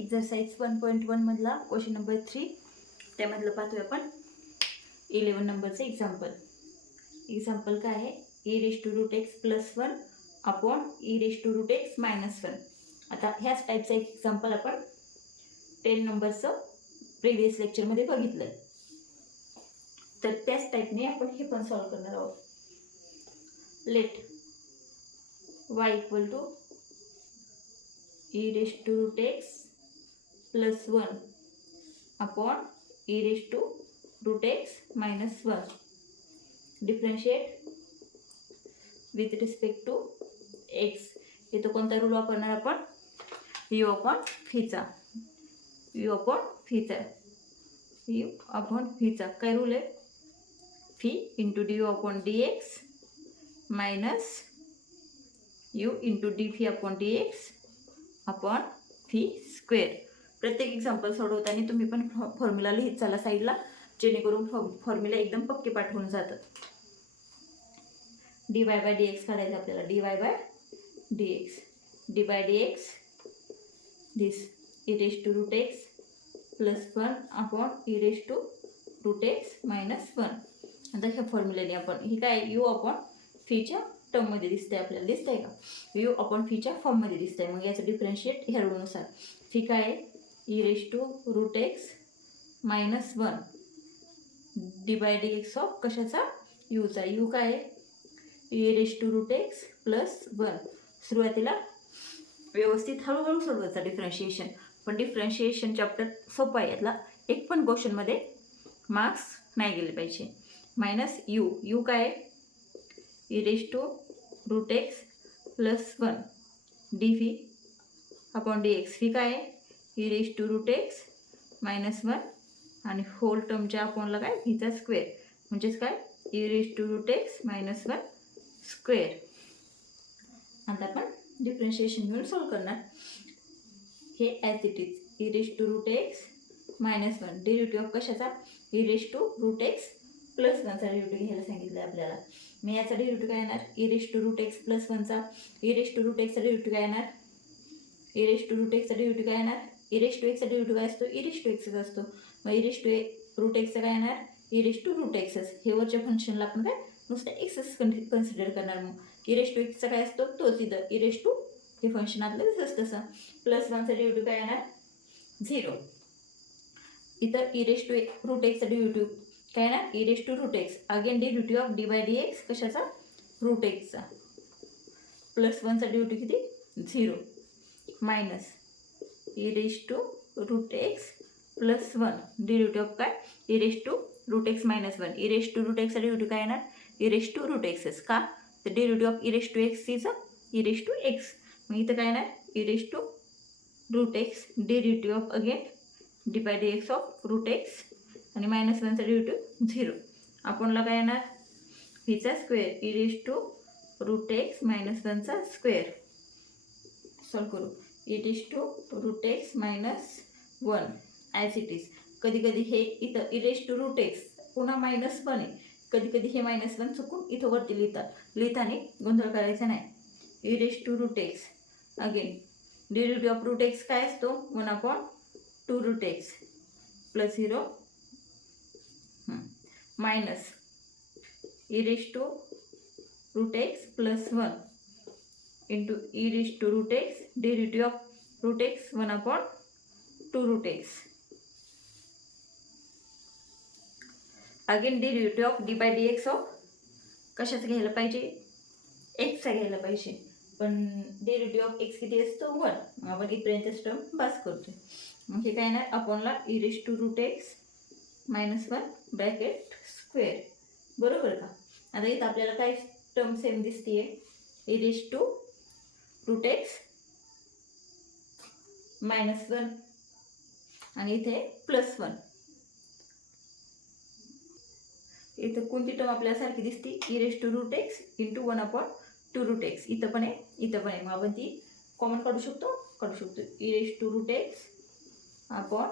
Exercise 1.1 मधला question number 3 त्यामधलं पाहतोय आपण 11 नंबरचं एक्झाम्पल काय आहे e⁻x+1 अपॉन e⁻x-1. आता ह्याच टाईपचा एक एक्झाम्पल आपण 10 नंबरचं प्रिव्हियस लेक्चरमध्ये बघितलंय. तर त्याच टाईपने आपण हे पण सॉल्व करणार आहोत. Let y equal to e⁻x+1 upon e⁻x-1. Differentiate with respect to x. इथं कोणता रूल वापरणार आपण? u अपॉन फीचा. काय रूल आहे? Phi into du upon dx minus u into dφ upon dx upon phi square. प्रत्येक एक्झाम्पल सोडवताना तुम्ही पण फॉर्म्युला लिहित चला साईडला, जेणेकरून फॉर्म्युला एकदम पक्के पाठ होऊन जातात. dy बाय dx काढायचं आपल्याला. dy by dx this e⁻x+1 upon e⁻x-1. आता ह्या फॉर्म्युल्याने आपण हे काय u अपॉन फीच्या टर्ममध्ये दिसतंय आपल्याला. दिसतंय का? u अपॉन फीच्या फॉर्ममध्ये दिसतंय. मग याचं डिफरन्शिएट ह्या रूलनुसार फी काय आहे? e⁻x-1 dx ऑफ कशाचा? यूचा. u काय आहे? e⁻x+1. सुरुवातीला व्यवस्थित हळूहळू सोडवायचा डिफरन्शिएशन. पण डिफरन्शिएशन चॅप्टर सोपा आहे. यातला एक पण क्वेश्चनमध्ये मार्क्स नाही गेले पाहिजे. मायनस u काय आहे? e⁻x+1 dφ upon dx. Fee काय आहे? e⁻x-1 आणि होल टर्मच्या अपॉनला काय? फीचा स्क्वेअर. म्हणजेच काय? e⁻x-1 square. आता आपण डिफरन्शिएशन घेऊन सॉल्व करणार. हे as it is e⁻x-1 derivative of कशाचा? e⁻x+1चा डेरिव्हेटिव्ह घ्यायला सांगितलं आपल्याला. मी याचा डेरिव्हेटिव्ह काय येणार? e⁻x+1चा e⁻x चा डेरिव्हेटिव्ह काय येणार? e⁻x चा डेरिव्हेटिव्ह काय येणार? e⁻x चा डेरिव्हेटिव्ह काय असतो? e⁻x असतो. मग e⁻x काय येणार? e⁻x. हे वरच्या फंक्शनला आपण काय नुसतं एक्सच कन्सिडर करणार. मग e⁻x काय असतो? तोच इथं e⁻, हे फंक्शन आपलं तसंच तसं. +1चा डेरिव्हेटिव्ह काय येणार? 0. इथं e⁻x चा डेरिव्हेटिव्ह काय येणार? e⁻x. Again derivative of dy dx कशाचा? √x चा. +1चा डेरिव्हेटिव्ह किती? 0 मायनस e⁻x+1 डेरिव्हेटिव्ह ऑफ काय? e⁻x-1. e⁻ चा डेरिव्हेटिव्ह काय येणार? e⁻x. का? तर derivative of e⁻x is e⁻x. मग इथं काय येणार? e⁻x derivative of again dy dx of √x आणि -1चा डेरिव्हेटिव्ह 0. आपणला काय येणार? फीचा स्क्वेअर e⁻x-1चा स्क्वेअर. सॉल्व करू. e⁻x-1 as it is. कधी कधी हे इथं e⁻x पुन्हा -1 आहे. कधी कधी हे -1 चुकून इथं वरती लिहिताना गोंधळ करायचा नाही. e⁻x again derivative of √x काय असतो? 1/2√x plus 0 minus e⁻x+1 into e⁻x derivative of √x 1/2√x. Again derivative of dy dx of कशाचं घ्यायला पाहिजे? एक्सचा घ्यायला पाहिजे. पण डेरिव्हेटिव्ह ऑफ x किती असतो? 1. मग आपण इथपर्यंतच टर्म पास करतो. मग हे काय येणार? अपॉनला e⁻x-1 ब्रॅकेट स्क्वेअर. बरोबर का? आता इथं आपल्याला काय टर्म सेम दिसतीये? e⁻x-1 आणि इथे +1. इथं कोणती टर्म आपल्याला सारखी दिसती? e⁻x into 1/2√x. इथं पण आहे, इथं पण आहे. मग आपण ती कॉमन काढू शकतो. e⁻x upon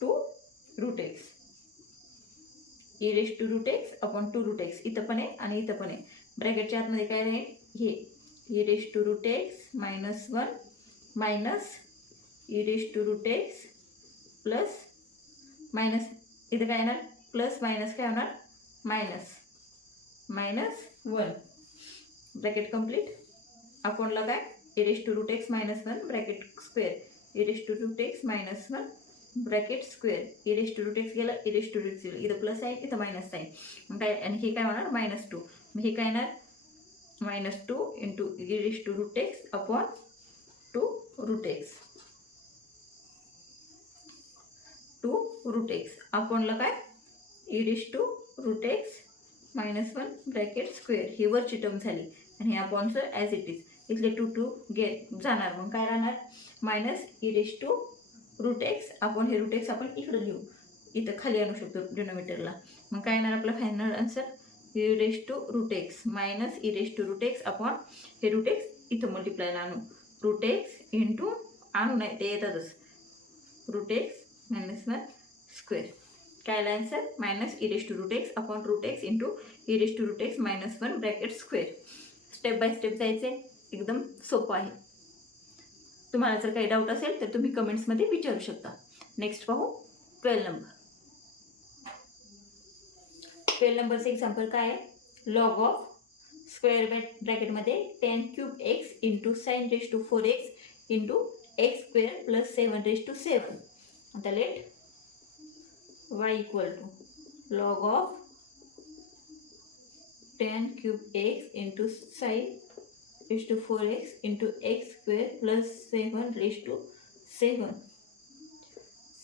2√x. e⁻x upon 2√x इथं पण आहे आणि इथं पण आहे. ब्रॅकेटच्या आतमध्ये काय राहील? हे e⁻x -1 minus e raise to root x plus minus इथं काय येणार प्लस मायनस काय होणार -1 ब्रॅकेट कंप्लीट. अकाउंटला काय e raise to root x -1 bracket square e raise to root x -1 bracket square e raise to root X गेलं e raise to root X गेलं इथं प्लस आहे इथं मायनस आहे मग काय आणि हे काय होणार -2 मग हे काय येणार -2 into e raise to root x upon 2 root X अकाउंटला काय e raise to root x -1 bracket square ही वरची टर्म झाली आणि हे अपॉनचं ॲज इट इज इथले 2 जाणार मग काय राहणार minus e raise to root x आपण हे रूट एक्स आपण इकडं लिहू इथं खाली आणू शकतो डिनोमिनेटरला मग काय येणार आपला final answer e raise to root x minus e raise to root x upon हे रूट एक्स इथं मल्टिप्लायला आणू रूट एक्स इंटू आणू नाही ते येतातच रूट एक्स -1 स्क्वेअर काय आला answer minus e raise to root x upon root x into e raise to root x -1 bracket square. Step by step जायचे एकदम सोपं आहे. तुम्हाला जर काही डाऊट असेल तर तुम्ही कमेंट्समध्ये विचारू शकता. नेक्स्ट पाहू 12 नंबरचं एक्झाम्पल काय आहे लॉग ऑफ स्क्वेअर ब्रॅकेटमध्ये tan³ x into sin raise to 4x into x square plus 7 raise to 7. आता let y equal to log of tan³ x into sin raise to 4x into x square plus 7 raise to 7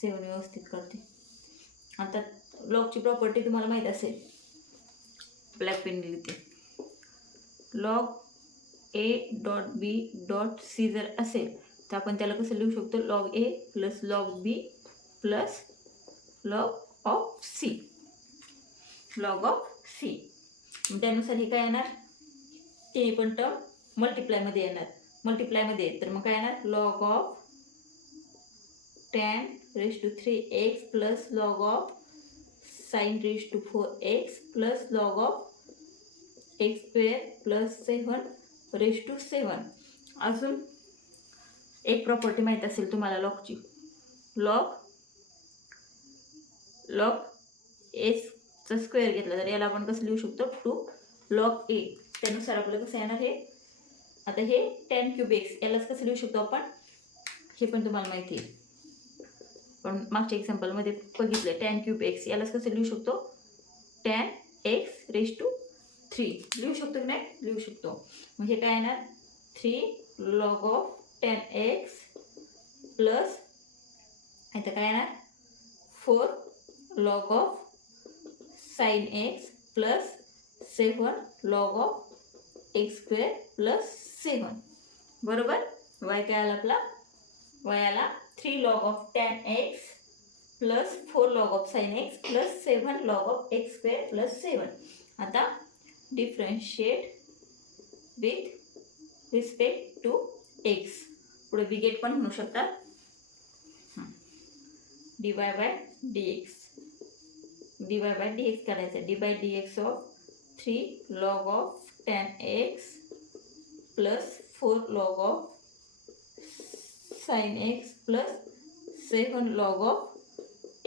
व्यवस्थित करते. आता लॉगची property तुम्हाला माहीत असेल black pen लिहिते log a dot b dot c जर असेल तर आपण त्याला कसं लिहू शकतो log a plus log b plus log of c त्यानुसार हे काय येणार ते पण टर्म मल्टिप्लायमध्ये येणार तर मग काय येणार log of tan raise to 3x plus log of sin raise to 4x plus log of x square plus 7 raise to 7. अजून एक प्रॉपर्टी माहीत असेल तुम्हाला लॉगची लॉग एसचा स्क्वेअर घेतला तर याला आपण कसं लिहू शकतो 2 लॉग ए. त्यानुसार आपलं कसं येणार हे आता हे tan³ x यालाच कसं लिहू शकतो आपण हे पण तुम्हाला माहिती आहे पण मागच्या एक्झाम्पलमध्ये बघितलं tan³ x यालाच कसं लिहू शकतो tan x रेश टू 3 लिहू शकतो की नाही लिहू शकतो. मग हे काय येणार 3 log of tan x plus इथं काय येणार 4 log of sin x plus 7 log of x square plus 7 बरोबर. y काय आला आपला y आला 3 log of tan x plus 4 log of sin x plus 7 log of x square plus 7. आता differentiate with respect to x पुढे विगेट पण म्हणू शकतात dy बाय dx करायचं dy by dx of 3 log of tan x plus 4 log of sin x plus 7 log of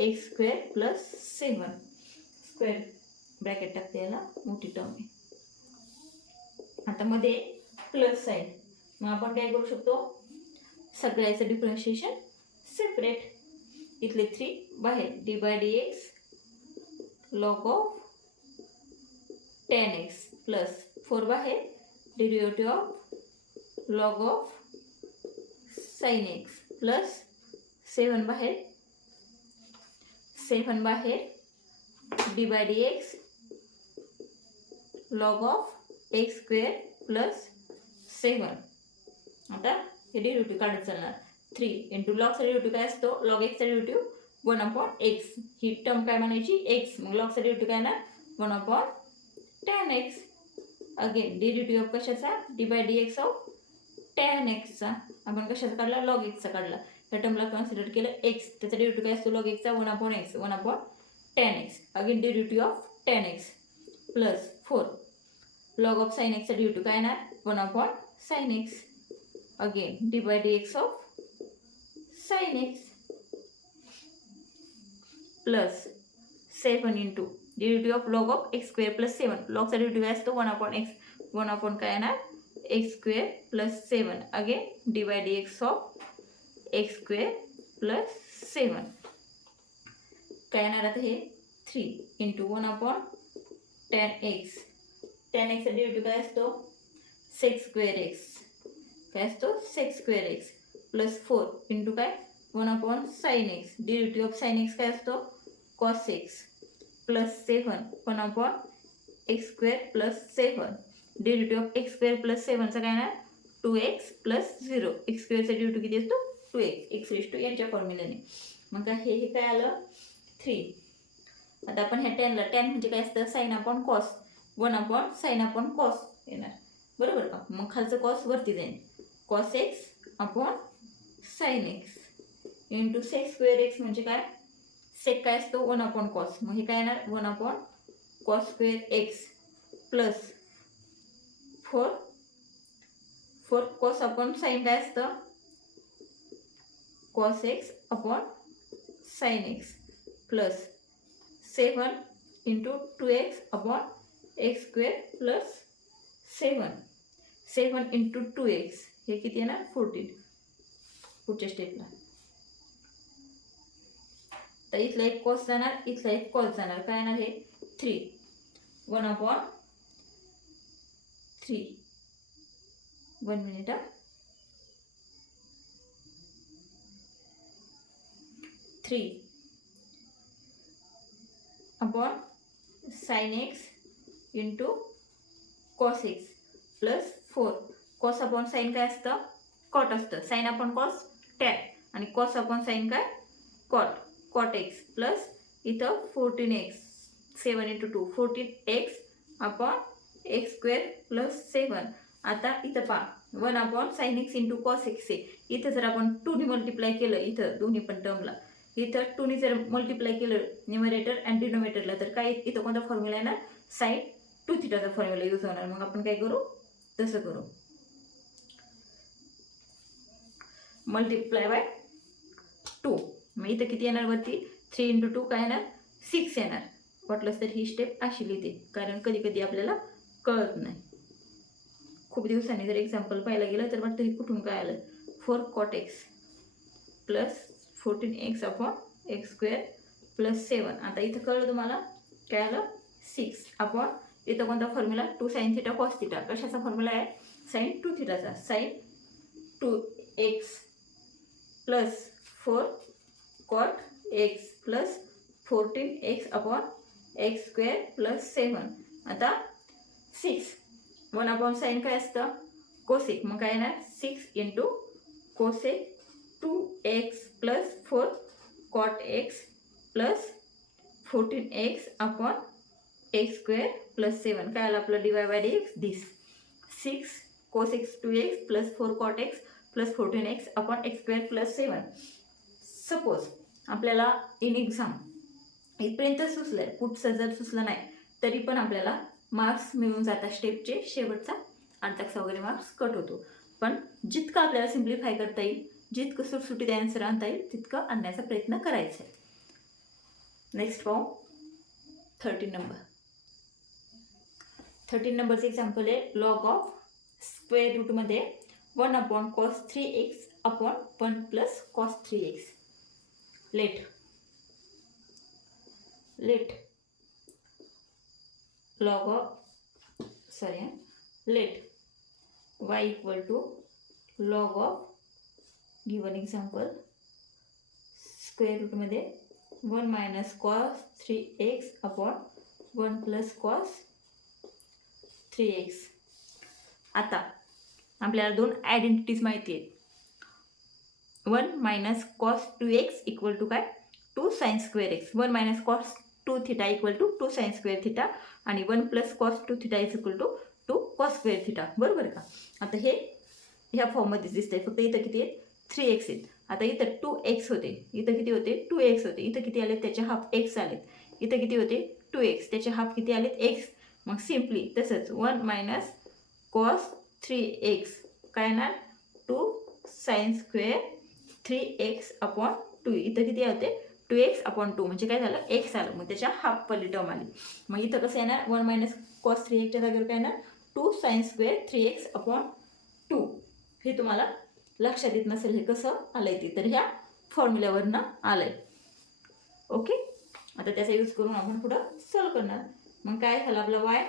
x square plus 7 square bracket टाकते याला मोठी टर्म आहे. आता मध्ये प्लस साईन मग आपण काय करू शकतो सगळ्याचं डिफरन्शिएशन सेपरेट इथले 3 बाहेर d by D x log of tan x plus 4 बाहेर derivative of log of sin x plus 7 बाहेर d by D x log of x square plus 7. आता हे डेरिव्हेटिव्ह काढत चालणार 3 इंटू लॉगचा डेरिव्हेटिव्ह काय असतो लॉग एक्सचा डेरिव्हेटिव्ह 1/x ही term काय म्हणायची x मग लॉगचा डेरिव्हेटिव्ह काय ना 1/tan x. Again derivative of कशाचा D by D x of tan xचा आपण कशाचा काढला लॉग एक्सचा काढला त्या टर्मला कन्सिडर केलं x त्याचा डेरिव्हेटिव्ह काय असतो लॉग एक्सचा 1/x 1/tan x. Again derivative of tan x plus 4 log of sin x चा डेरिव्हेटिव्ह काय येणार 1/sin x. Again D by D x of sine X plus 7 into derivative of log of x square plus 7. लॉगचा derivative काय असतो 1 upon x, 1 upon काय येणार x square plus 7. Again D by D x of x square plus 7 काय येणार आता हे 3 into 1 upon tan x. tan एक्सचा डेरिव्हेटिव्ह काय असतो सेक्स स्क्वेअर एक्स, काय असतो sec square x plus 4 into काय 1 upon sine x. Derivative of sine x काय असतो cos x plus 7 1 upon x square plus 7. Derivative of x square plus 7चा काय येणार 2x प्लस 0. एक्स स्क्वेअरचा डेरिव्हेटिव्ह किती असतो 2x, एक्स रेज टू यांच्या फॉर्म्युल्याने. मग काय हे काय आलं 3. आता आपण ह्या टॅनला, टॅन म्हणजे काय असतं sine upon cos, 1 upon sine upon cos येणार बरोबर का. मग खालचं कॉस वरती जाईल, cos x upon sine x into sec square x म्हणजे काय सेक काय असतो 1 अपॉन कॉस. मग हे काय येणार 1 upon cos square x plus 4 cos upon sine काय असतं cos x upon sine X plus 7 into 2x upon x square plus 7 into 2x हे किती येणार 14. पुढच्या स्टेपला तर इथला एक कॉस जाणार, इथला एक कॉस जाणार, काय येणार हे 3 1 upon 3 1 minute 3 upon sine x into cos x plus 4. Cos upon sine काय असतं कॉट असतं, साइन अपॉन कॉस टॅन आणि कॉस अपॉन साइन काय कॉट, कॉट एक्स प्लस इथं 14x 7 into 2 14x upon x square plus 7. आता इथं पहा 1 upon sine x into cos x आहे. इथं जर आपण 2ने मल्टिप्लाय केलं इथं दोन्ही पण टर्मला, इथं 2ने जर मल्टिप्लाय केलं न्यूमरेटर अँड डिनोमिनेटरला तर काय इथं कोणता फॉर्म्युला आहे ना साइन 2 थीटाचा फॉर्म्युला यूज होणार. मग आपण काय करू तसं करू मल्टिप्लाय बाय 2. मग इथं किती येणार वरती 3 इंटू 2 काय येणार 6 येणार. वाटलंच तर ही स्टेप अशी लिहिते कारण कधी कधी आपल्याला कळत नाही. खूप दिवसांनी जर एक्झाम्पल पाहायला गेलं तर वाटतं हे कुठून काय आलं 4 cot x plus 14x upon x square plus 7. आता इथं कळलं तुम्हाला काय आलं 6 अपॉन इथं कोणता formula 2 sine theta cos theta. कशाचा फॉर्म्युला आहे साइन 2 थिटाचा, sine 2x plus 4 cot x plus 14x upon x square plus 7. आता 6 1 अपॉन साइन काय असतं कोसेक, मग काय येणार 6 into cosec 2x plus 4 cot x plus 14x upon x square plus 7. काय आलं आपलं d y by D x this 6 cos x 2x plus 4 cot x plus 14x upon x square plus 7. Suppose आपल्याला in exam इथपर्यंत सुचलं आहे, पुढचं जर सुचलं नाही तरी पण आपल्याला मार्क्स मिळून जातात. स्टेपचे शेवटचा अर्धाचा वगैरे मार्क्स कट होतो. पण जितकं आपल्याला सिम्प्लिफाय करता येईल, जितकं सुटसुटीत आन्सर आणता येईल तितकं आणण्याचा प्रयत्न करायचा आहे. नेक्स्ट पाहू 13 नंबर. 13 नंबरचं एक्झाम्पल आहे लॉग ऑफ स्क्वेअर रूटमध्ये 1 upon cos 3x upon 1 plus cos 3x. Let log of let y equal to log of given example square रूटमध्ये 1 minus cos 3x upon 1 plus cos 3x. आता आपल्याला दोन identities माहिती आहेत. 1 minus cos 2x equal to काय 2 sine square x. 1 minus cos 2 theta equal to 2 sine square theta आणि 1 plus cos 2 theta is equal to 2 cos square theta. बरोबर का. आता हे ह्या फॉर्ममध्ये दिसतंय, फक्त इथं किती आहेत 3x आहेत. आता इथं 2x होते, इथं किती होते 2x होते, इथं किती आले त्याचे हाफ x आलेत, इथं किती होते 2x त्याचे हाफ किती आलेत x. मग सिम्पली तसंच 1 मायनस कॉस 3x काय येणार टू साइन स्क्वेअर 3x/2. इथं किती होते 2x/2 म्हणजे काय झालं x आलं, मग त्याच्या हाफ वाली टर्म आली. मग इथं कसं येणार 1 मायनस कॉस 3xच्या जागेवर काय येणार 2 साइन स्क्वेअर 3x/2. हे तुम्हाला लक्षात येत नसेल हे कसं आलंय ते, तर ह्या फॉर्म्युल्यावरनं आलंय. ओके, आता त्याचा यूज करून आपण पुढं सॉल्व करणार. मग काय झालं आपलं y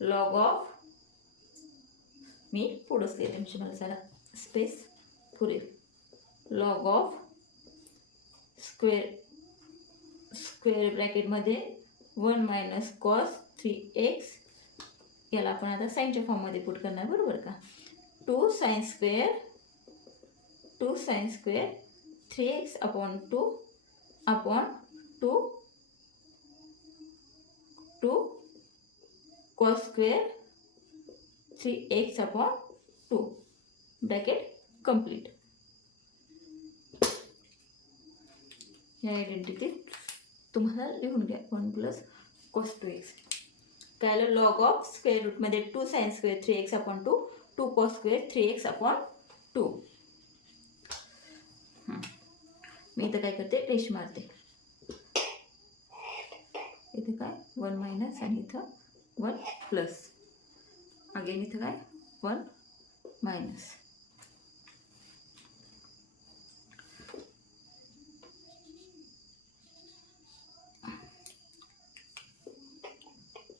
लॉग ऑफ, मी पुढंच लिहिते म्हणजे मला जरा स्पेस पुरेल, लॉग ऑफ स्क्वेअर ब्रॅकेटमध्ये 1 मायनस कॉस 3x, याला आपण आता साईनच्या फॉर्ममध्ये पुट करणार बरोबर का. 2 sine square 3x/2 upon 2 cos square 3x/2 bracket complete. ह्या आयडेंटिटी तुम्हाला लिहून घ्या 1 प्लस कॉस 2x. काय आलं लॉग ऑफ स्क्वेअर रूटमध्ये 2 sine square 3x/2 2 cos square 3x/2. मी इथं काय करते रेश मारते, इथे काय 1 मायनस आणि इथं 1 प्लस, अगेन इथं काय 1 minus.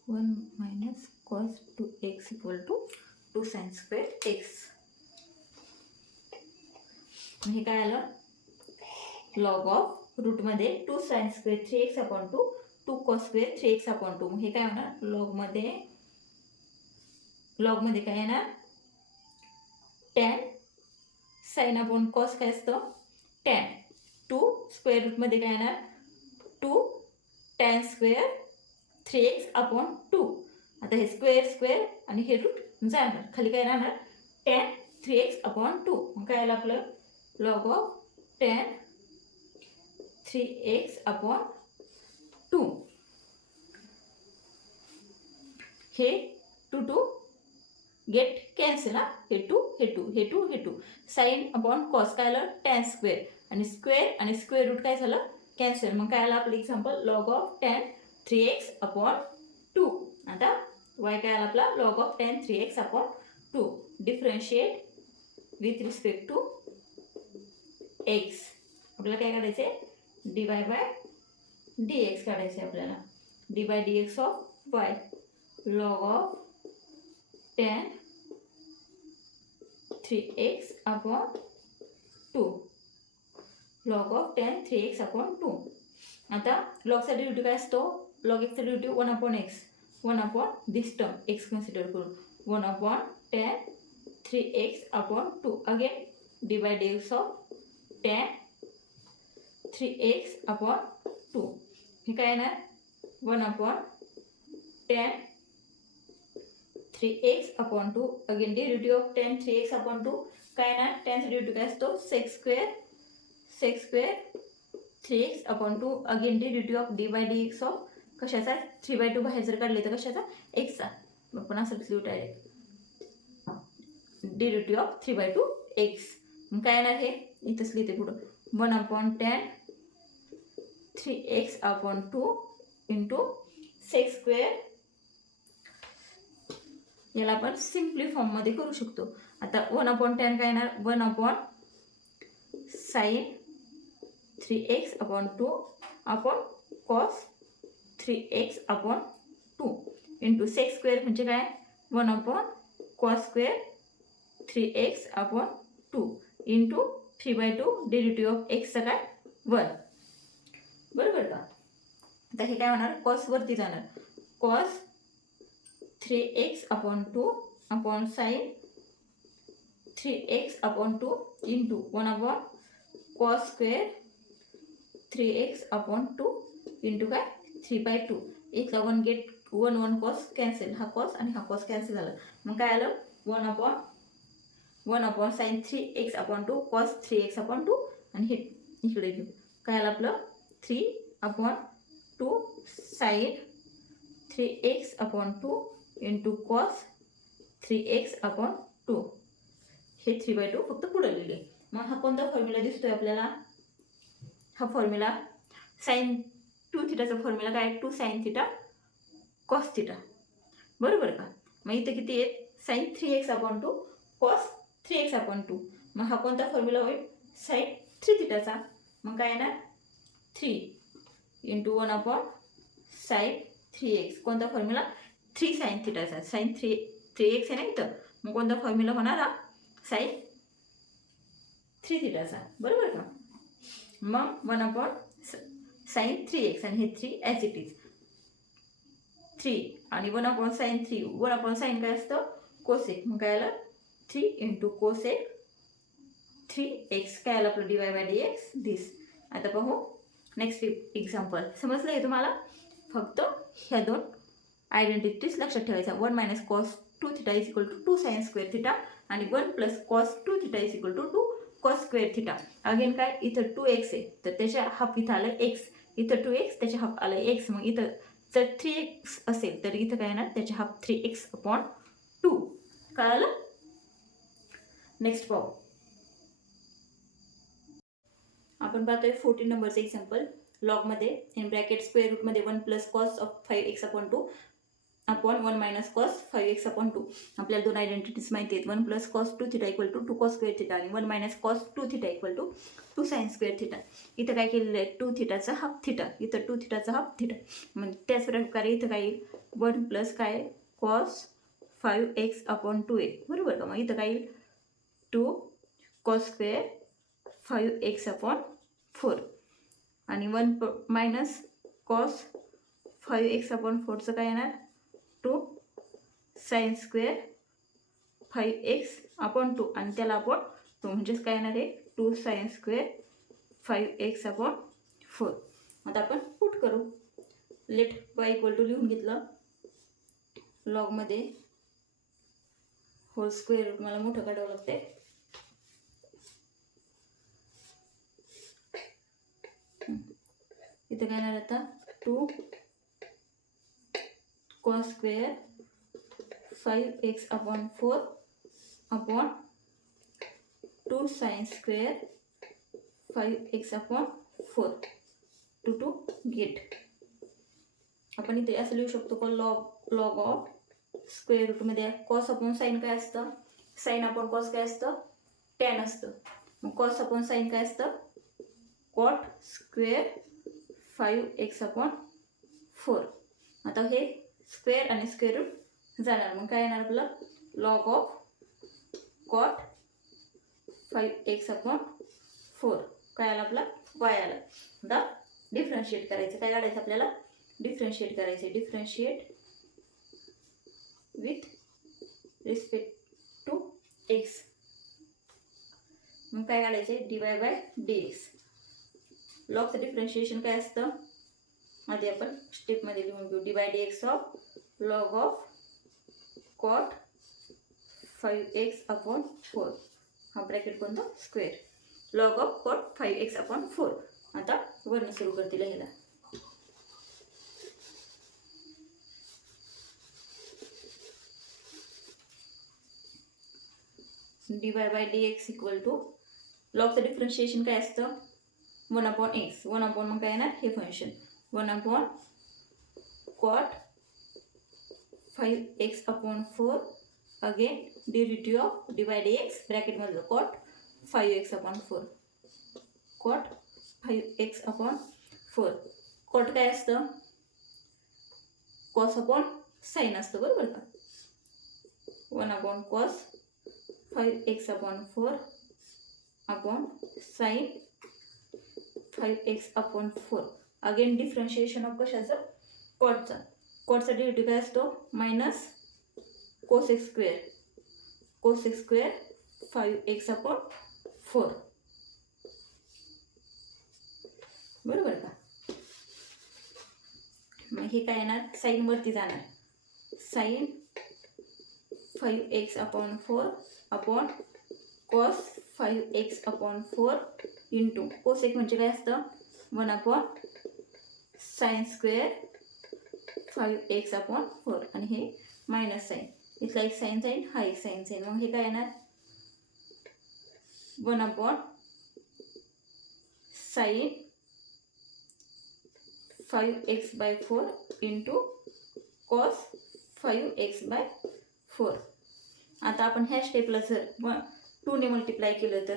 One minus cos 2x equal to 2 sine square x. हे काय आलं लॉग ऑफ रूटमध्ये 2 sine square 3x/2 2 cos square 3x/2. हे काय होणार लॉगमध्ये काय येणार टॅन साइन अपॉन कॉस काय असतं टॅन. 2 स्क्वेअर रूटमध्ये काय येणार 2 टॅन स्क्वेअर 3x/2. आता हे स्क्वेअर आणि हे रूट जाणार, खाली काय राहणार टॅन 3x/2. मग काय आलं आपलं लॉग ऑफ टॅन 3x/2. हे 2 गेट कॅन्सल, हे 2 साइन अपॉन कॉस काय आलं टॅन स्क्वेअर आणि स्क्वेअर रूट काय झालं कॅन्सल. मग काय आलं आपलं example log of tan 3x/2. आता y काय आला आपला log of tan 3x/2. Differentiate with respect to x. आपल्याला काय काढायचे dy/dx काढायचे आपल्याला. dy/dx of y log of tan 3x/2 log of tan 3x/2. आता लॉगचा डेरिव्हेटिव्ह काय असतो लॉग एक्सचा derivative 1/x 1 this term x consider करून 1 tan 3x/2. Again dy/dx of tan 3x/2. हे काय येणार 1 tan 3x/2. Again derivative of tan 3x/2 काय येणार टॅनचा डेरिव्हेटिव्ह काय असतो sec square 3x/2. Again derivative of dy/dx of कशाचा 3/2 बाहेर जर काढले तर कशाचा एक्सचा. आपण असं लिहू डायरेक्ट डेरिव्हेटिव्ह ऑफ 3/2 x. मग काय येणार हे इथंच लिहिते पुढं 1 tan 3x/2 into sec square. याला आपण सिम्पली फॉर्ममध्ये करू शकतो. आता 1 टॅन काय येणार 1 sine 3x/2 upon cos 3x/2 into sec square म्हणजे काय 1 cos square 3x/2 into 3/2 derivative of एक्सचा काय 1 बरोबर का. आता हे काय होणार कॉस वरती जाणार cos 3x/2 upon sine 3x/2 into 1 cos square 3x/2 into काय 3/2. एकला 1 गेट 1 कॉस कॅन्सल, हा कॉस आणि हा कॉस कॅन्सल झाला. मग काय आलं 1 साइन 3x/2 कॉस 3x/2 आणि हे इकडे घेऊ काय आलं आपलं 3/2 sign 3x/2 into cos 3x/2 हे 3/2 फक्त पुढे लिहिले. मग हा कोणता फॉर्म्युला दिसतोय आपल्याला? हा फॉर्म्युला साइन 2 थिटाचा फॉर्म्युला काय? 2 साइन थिटा कॉस थिटा, बरोबर का? मग इथे किती आहेत? Sine 3x/2 cos 3x/2. मग हा कोणता फॉर्म्युला होईल? साइन 3 थिटाचा. मग काय येणार? 3 × 1/sin 3x. कोणता फॉर्म्युला? 3 साइन थिटाचा. साइन 3x आहे ना इथं, मग कोणता फॉर्म्युला होणार? हा साइन 3 थिटाचा, बरोबर का? मग 1/sin 3x आणि हे 3 ॲज इट इज 3 आणि 1/sin 3. 1/sin काय असतं? कोसेक. मग काय आलं? 3 × कोसेक 3x. काय आलं आपलं? dy/dx दिस. आता पाहू नेक्स्ट एक्झाम्पल. समजलं आहे तुम्हाला? फक्त ह्या दोन आयडेंटिटीज लक्षात ठेवायचा. 1 - cos 2 theta = 2 sin square theta आणि 1 + cos 2 theta = 2 cos square theta. Again काय? इथं 2x आहे तर त्याच्या हाफ इथं आलं x, इथं 2x त्याच्या हाफ आलं x. मग इथं जर 3x असेल तर इथं काय येणार? त्याच्या हाफ 3x/2. कळालं? नेक्स्ट पाहू. आपण पाहतोय 14 नंबरचं एक्झाम्पल. लॉगमध्ये इन ब्रॅकेट स्क्वेअर रूटमध्ये 1 + cos 5x/2 upon 1 - cos 5x/2. आपल्याला दोन आयडेंटिटीज माहिती आहेत. 1 + cos 2 theta = 2 cos square theta आणि 1 - cos 2 theta = 2 sin square theta. इथं काय केलेलं आहे? 2 थिटाचा हाफ थिटा, इथं 2 थिटाचा हाफ थिटा. मग त्याच प्रकारे इथं काय येईल? 1 + काय? cos 5x/2 आहे, बरोबर का? मग इथं काय येईल? 2 cos स्क्वेअर 5x/4 आणि 1 - cos 5x/4चं काय येणार? 2 sin स्क्वेअर 5x/2 आणि त्याला आपण 2 म्हणजेच काय येणार आहे? 2 sin स्क्वेअर 5x/4. आता आपण पुट करू. लेट y = लिहून घेतलं. लॉगमध्ये होल स्क्वेअर रूट मला मोठं काढावं लागते. इथं काय येणार आता? 2 cos square 5x/4 upon 2 sin square 5x/4 to get. आपण इथे असं लिहू शकतो का? लॉग ऑफ स्क्वेअर रूटमध्ये कॉस अपॉन साइन काय असतं? साइन अपॉन कॉस काय असतं? टॅन असतं. मग कॉस अपॉन साइन काय असतं? Cot square 5x/4. आता हे स्क्वेअर आणि स्क्वेअर रूट जाणार. मग काय येणार आपलं? Log of cot 5x/4. काय आलं आपला? y आलं. आता डिफरन्शिएट करायचं. काय काढायचं आपल्याला? डिफरन्शिएट करायचं. Differentiate with respect to x. मग काय काढायचं? dy/dx. लॉगचं डिफरन्शिएशन काय असतं? आधी आपण स्टेपमध्ये लिहून घेऊ. dy/dx of log of cot 5x/4. हा ब्रॅकेट कोणता? Square. Log of cot 5x/4. आता वरनं सुरू करते लिहायला. dy/dx = लॉगचं डिफरन्शिएशन काय असतं? 1/x. 1/, मग काय येणार? हे function 1/cot 5x/4 again derivative of dy/dx ब्रॅकेटमधलं cot 5x/4. cot 5x/4. cot काय असतं? cos अपॉन साइन असतं, बरोबर का? 1/cos 5x/4 upon sine 5x/4. Again differentiation of कशाचं? कॉटचा. कॉटचा डेरिव्हेटिव्ह काय असतो? Minus cosec square. Cosec square 5x/4, बरोबर का? मग हे काय येणार? साइन वरती जाणार. Sine 5x/4 upon cos 5x/4 into cosec म्हणजे काय असतं? 1/sin स्क्वेअर 5x/4 आणि हे मायनस साइन. इथला एक साइन साइन, हा एक साइन साइन. मग हे काय येणार? 1/sin 5x/4 into cos 5x/4. आता आपण ह्या स्टेपला जर 2ने मल्टिप्लाय केलं तर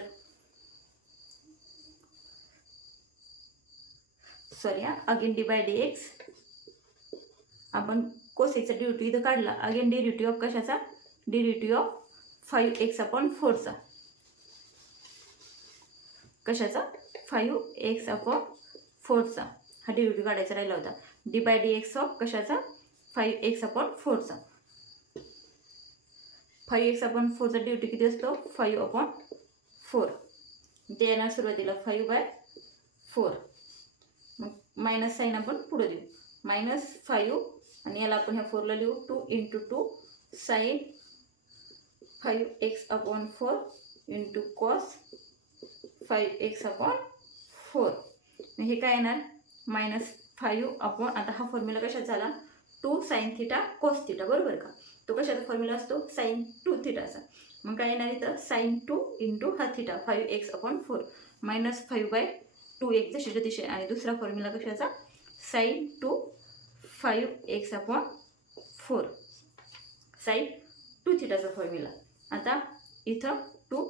again D by D X. आपण कोसेकचा डेरिव्हेटिव्ह इथं काढला. अगेन डेरिव्हेटिव्ह ऑफ कशाचा? डेरिव्हेटिव्ह ऑफ 5x/4चा. कशाचा? 5x/4चा. हा डेरिव्हेटिव्ह काढायचा राहिला होता. D by D x of कशाचा? 5x/4चा. 5x/4चा डेरिव्हेटिव्ह किती असतो? 5/4. ते येणार सुरुवातीला 5/4. मग मायनस साईन आपण पुढे देऊ. -5 आणि याला आपण ह्या 4ला लिहू 2 × 2 sine 5x/4 into cos 5x/4. हे काय येणार? -5 आता हा फॉर्म्युला कशाचा झाला? 2 sin θ cos θ, बरोबर का? तो कशाचा फॉर्म्युला असतो? sin 2 θ. मग काय येणार इथं? sin 2 इंटू हा θ 5x/4 -5/2 एक जशीच्या तशी. आणि दुसरा फॉर्म्युला कशाचा? sin 2 5x/4 sin 2 θ formula. आता इथं 2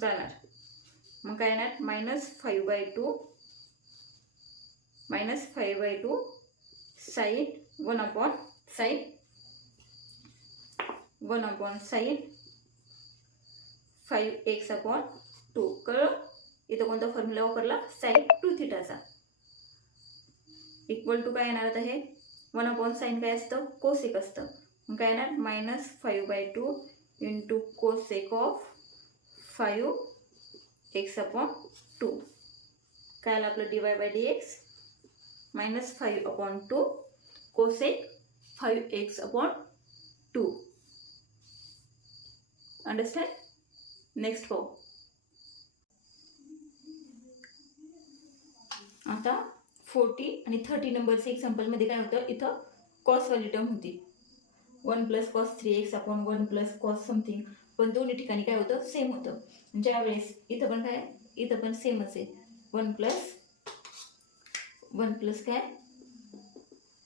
जाणार. मग काय येणार? -5/2 sin 1/sin 5x/2. कळलं? इथं कोणता फॉर्म्युला वापरला? sin 2 θ इक्वल टू काय येणार? आता हे 1/sin काय असतं? कोसेक असतं. मग काय येणार? -5/2 इंटू कोसेक ऑफ 5x/2. काय आलं आपलं? D Y by D x -5/2 cosec 5x/2. Understand? Next पाहू. आता 40 आणि 30 नंबरचे एक्झाम्पलमध्ये काय होतं? इथं कॉसवाली टर्म होती 1 + cos 3x/1 + cos समथिंग. पण दोन्ही ठिकाणी काय होतं? सेम होतं. ज्यावेळेस इथं पण काय? इथं पण सेमच आहे. 1 + काय?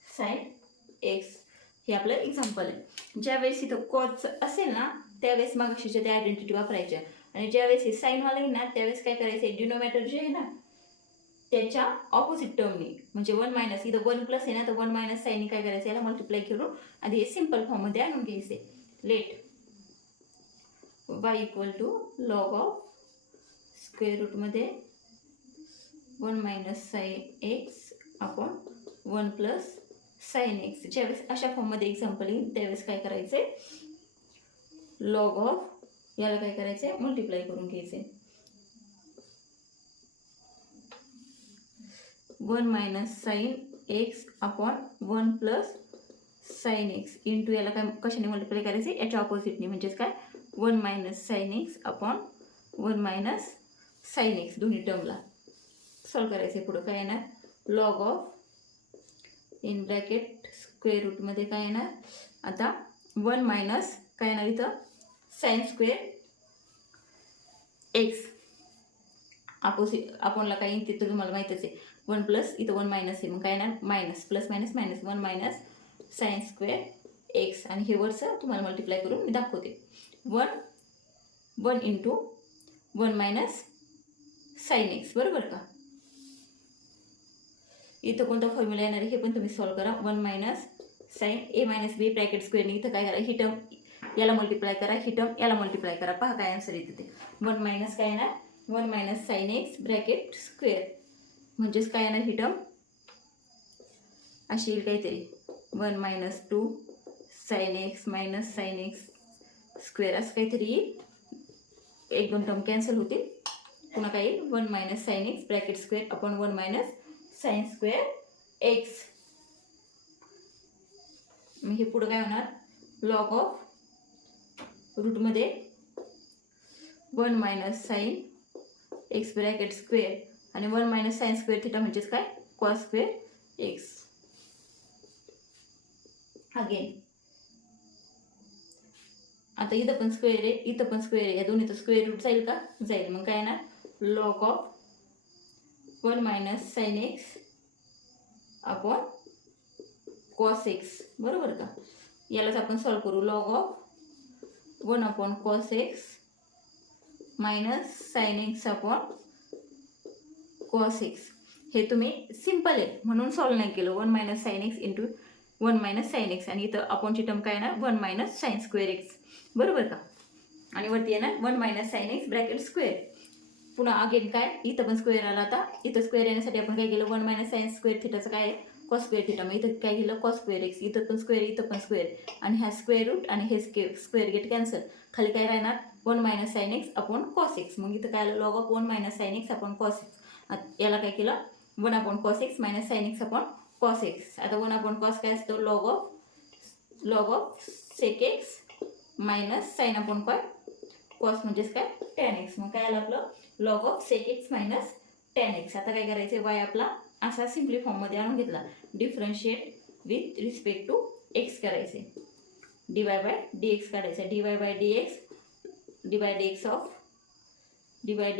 sin x. हे आपलं एक्झाम्पल आहे. ज्यावेळेस इथं कॉस असेल ना त्यावेळेस मागशीच्या त्या आयडेंटिटी वापरायच्या. आणि ज्यावेळेस हे साईनवाला आहे ना त्यावेळेस काय करायचं? डिनोमिनेटर जे आहे ना त्याच्या ऑपोजिट टर्मनी, म्हणजे 1 इथं 1+ आहे ना तर 1 - साईननी काय करायचं? याला मल्टिप्लाय करून आधी हे सिम्पल फॉर्ममध्ये आणून घ्यायचे. Let y = log of square रूटमध्ये 1 - sin x अपॉन 1 + sin x. ज्यावेळेस अशा फॉर्ममध्ये एक्झाम्पल येईल त्यावेळेस काय करायचे? लॉग ऑफ याला काय करायचे? मल्टिप्लाय करून घ्यायचे. 1 - sin x अपॉन 1 + sin x इंटू याला काय कशाने मल्टिप्लाय करायचे? याच्या ऑपोजिटने, म्हणजेच काय? 1 - sin x अपॉन 1 - sin x दोन्ही टर्मला सॉल्व करायचे. पुढं काय येणार? Log of in bracket square रूटमध्ये काय येणार? आता 1 - काय येणार इथं? sin स्क्वेअर x अपोजिट अपॉनला काय येईल ते तर तुम्हाला माहीतच आहे. 1+ इथं 1 - आहे. मग काय येणार? Minus plus minus minus 1 - sin square x. आणि हे वरचं तुम्हाला मल्टिप्लाय करून मी दाखवते. 1 इंटू 1 - sin x, बरोबर का? इथं कोणता फॉर्म्युला येणार आहे हे पण तुम्ही सॉल्व करा. 1 - sin a - b ब्रॅकेट स्क्वेअरने इथं काय करा? ही टर्म याला मल्टिप्लाय करा, ही टर्म याला मल्टिप्लाय करा. पहा काय आन्सर येते ते. 1 - काय येणार? 1 - sin x ब्रॅकेट स्क्वेअर. म्हणजेच काय येणार? ही टर्म अशी येईल काहीतरी 1 - 2 sin x - sin x square असं काहीतरी येईल. 1-2 टर्म कॅन्सल होतील. पुन्हा काय येईल? 1 - sin x bracket square upon 1 - sin square x. मग हे पुढं काय होणार? लॉग ऑफ रूटमध्ये 1 - sin x ब्रॅकेट स्क्वेअर आणि 1 - sin स्क्वेअर थिटा म्हणजेच काय? Cos square x. अगेन आता इथं पण स्क्वेअर आहे, इथं पण स्क्वेअर आहे, या दोन्हीचं स्क्वेअर रूट जाईल का? जाईल. मग काय येणार? Log of 1 minus sine x upon cos x. बरोबर का? यालाच आपण सॉल्व करू. Log of 1 upon cos x minus sine x upon cos x. हे तुम्ही सिम्पल आहे म्हणून सॉल्व नाही केलं. 1 minus sine x into 1 minus sine x, आणि इथं अपॉनची टर्म काय येणार? 1 मायनस साइन स्क्वेअर एक्स. बरोबर का? आणि वरती येणार 1 minus sine x bracket square. पुन्हा अगेन काय? इथं पण स्क्वेअर आला. आता इथं स्क्वेअर येण्यासाठी आपण काय केलं? 1 मायनस साइन स्क्वेअर थिटाचं काय आहे? Cos square theta. मग इथं काय केलं? Cos square x. इथं पण स्क्वेअर, इथं पण स्क्वेअर, आणि ह्या स्क्वेअर रूट आणि हे स्क्वेअर गेट कॅन्सल. खाली काय राहणार? 1 minus sine x upon cos x. मग इथं काय आलं? Log of 1 minus sine x upon cos x. याला काय केलं? 1 upon cos x minus sine x upon cos x. आता 1 अपॉन कॉस काय असतो? Log of sec x minus sine upon काय? कॉस म्हणजेच काय? Tan x. मग काय आलं आपलं? Log of sec x minus tan x. आता काय करायचं? वाय आपला असा सिम्पली फॉर्ममध्ये आणून घेतला. Differentiate with respect to X करायचे. D Y by D X काढायचं. D Y by D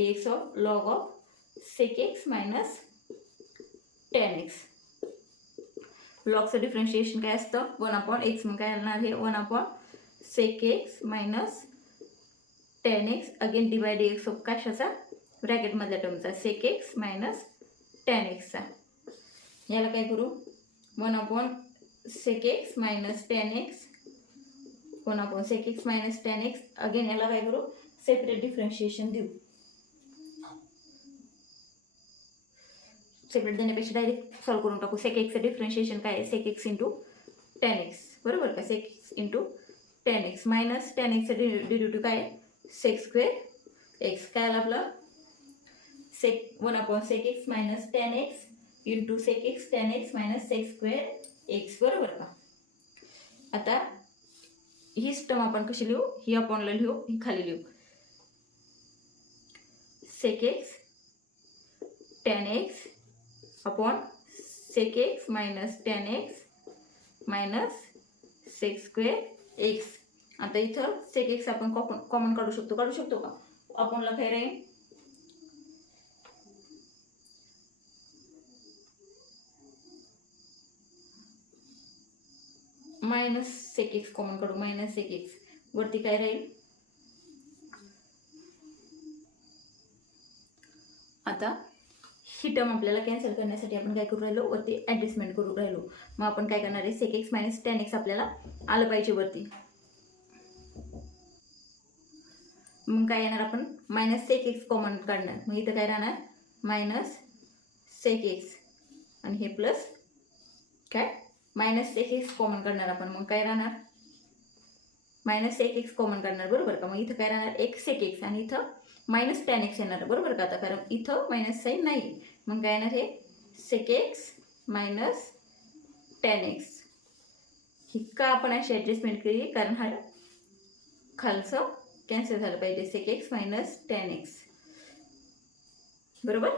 x of log of sec x minus tan X. लॉगचं डिफरन्शिएशन काय असतं? 1 अपॉन एक्स. मग काय येणार? हे 1 upon sec x minus tan x. Again D by D x of कशाचा? ब्रॅकेटमधल्या टर्मचा सेक एक्स मायनस टॅन एक्सचा. याला काय करू? 1 upon sec x minus tan x, 1 upon sec x minus tan x. Again याला काय करू? सेपरेट डिफरन्शिएशन देऊ. सेपरेट देण्यापेक्षा डायरेक्ट सॉल्व करून टाकू. सेक एक्सचं डिफरन्शिएशन काय आहे? Sec x into tan x. बरोबर का? Sec x into tan x minus tan एक्सचं डेरिव्हेटिव्ह काय आहे? Sec square x. काय आलं आपलं? 1 upon sec x minus tan x into sec x tan x minus sec square x. बरोबर का? आता ही टर्म आपण कशी लिहू? ही अपॉनला लिहू, ही खाली लिहू. Sec x tan x upon sec x minus tan x minus sec square x. आता इथं सेक एक्स आपण कॉमन काढू शकतो का? अपॉनला काय राहील? मायनस सेक एक्स कॉमन काढू. मायनस सेक एक्स वरती काय राहील? आता ही टर्म आपल्याला कॅन्सल करण्यासाठी आपण काय करू राहिलो? वरती ॲडजस्टमेंट करू राहिलो. मग आपण काय करणार आहे? Sec x minus tan x आपल्याला आलं पाहिजे वरती. मग काय येणार? आपण मायनस सेक एक्स कॉमन काढणार. मग इथं काय राहणार? मायनस सेक एक्स, आणि हे प्लस काय? मायनस सेक एक्स कॉमन काढणार आपण. मग काय राहणार? मायनस सेक एक्स कॉमन काढणार. बरोबर का? मग इथं काय राहणार? एक सेक एक्स, आणि इथं मायनस टॅन एक्स येणार. बरोबर का? आता कारण इथं मायनस साईन नाही. मग काय येणार? हे sec x minus tan X. ही का आपण अशी ॲडजस्टमेंट केली? कारण हा खालचं कॅन्सल झालं पाहिजे. Sec x minus tan x. बरोबर?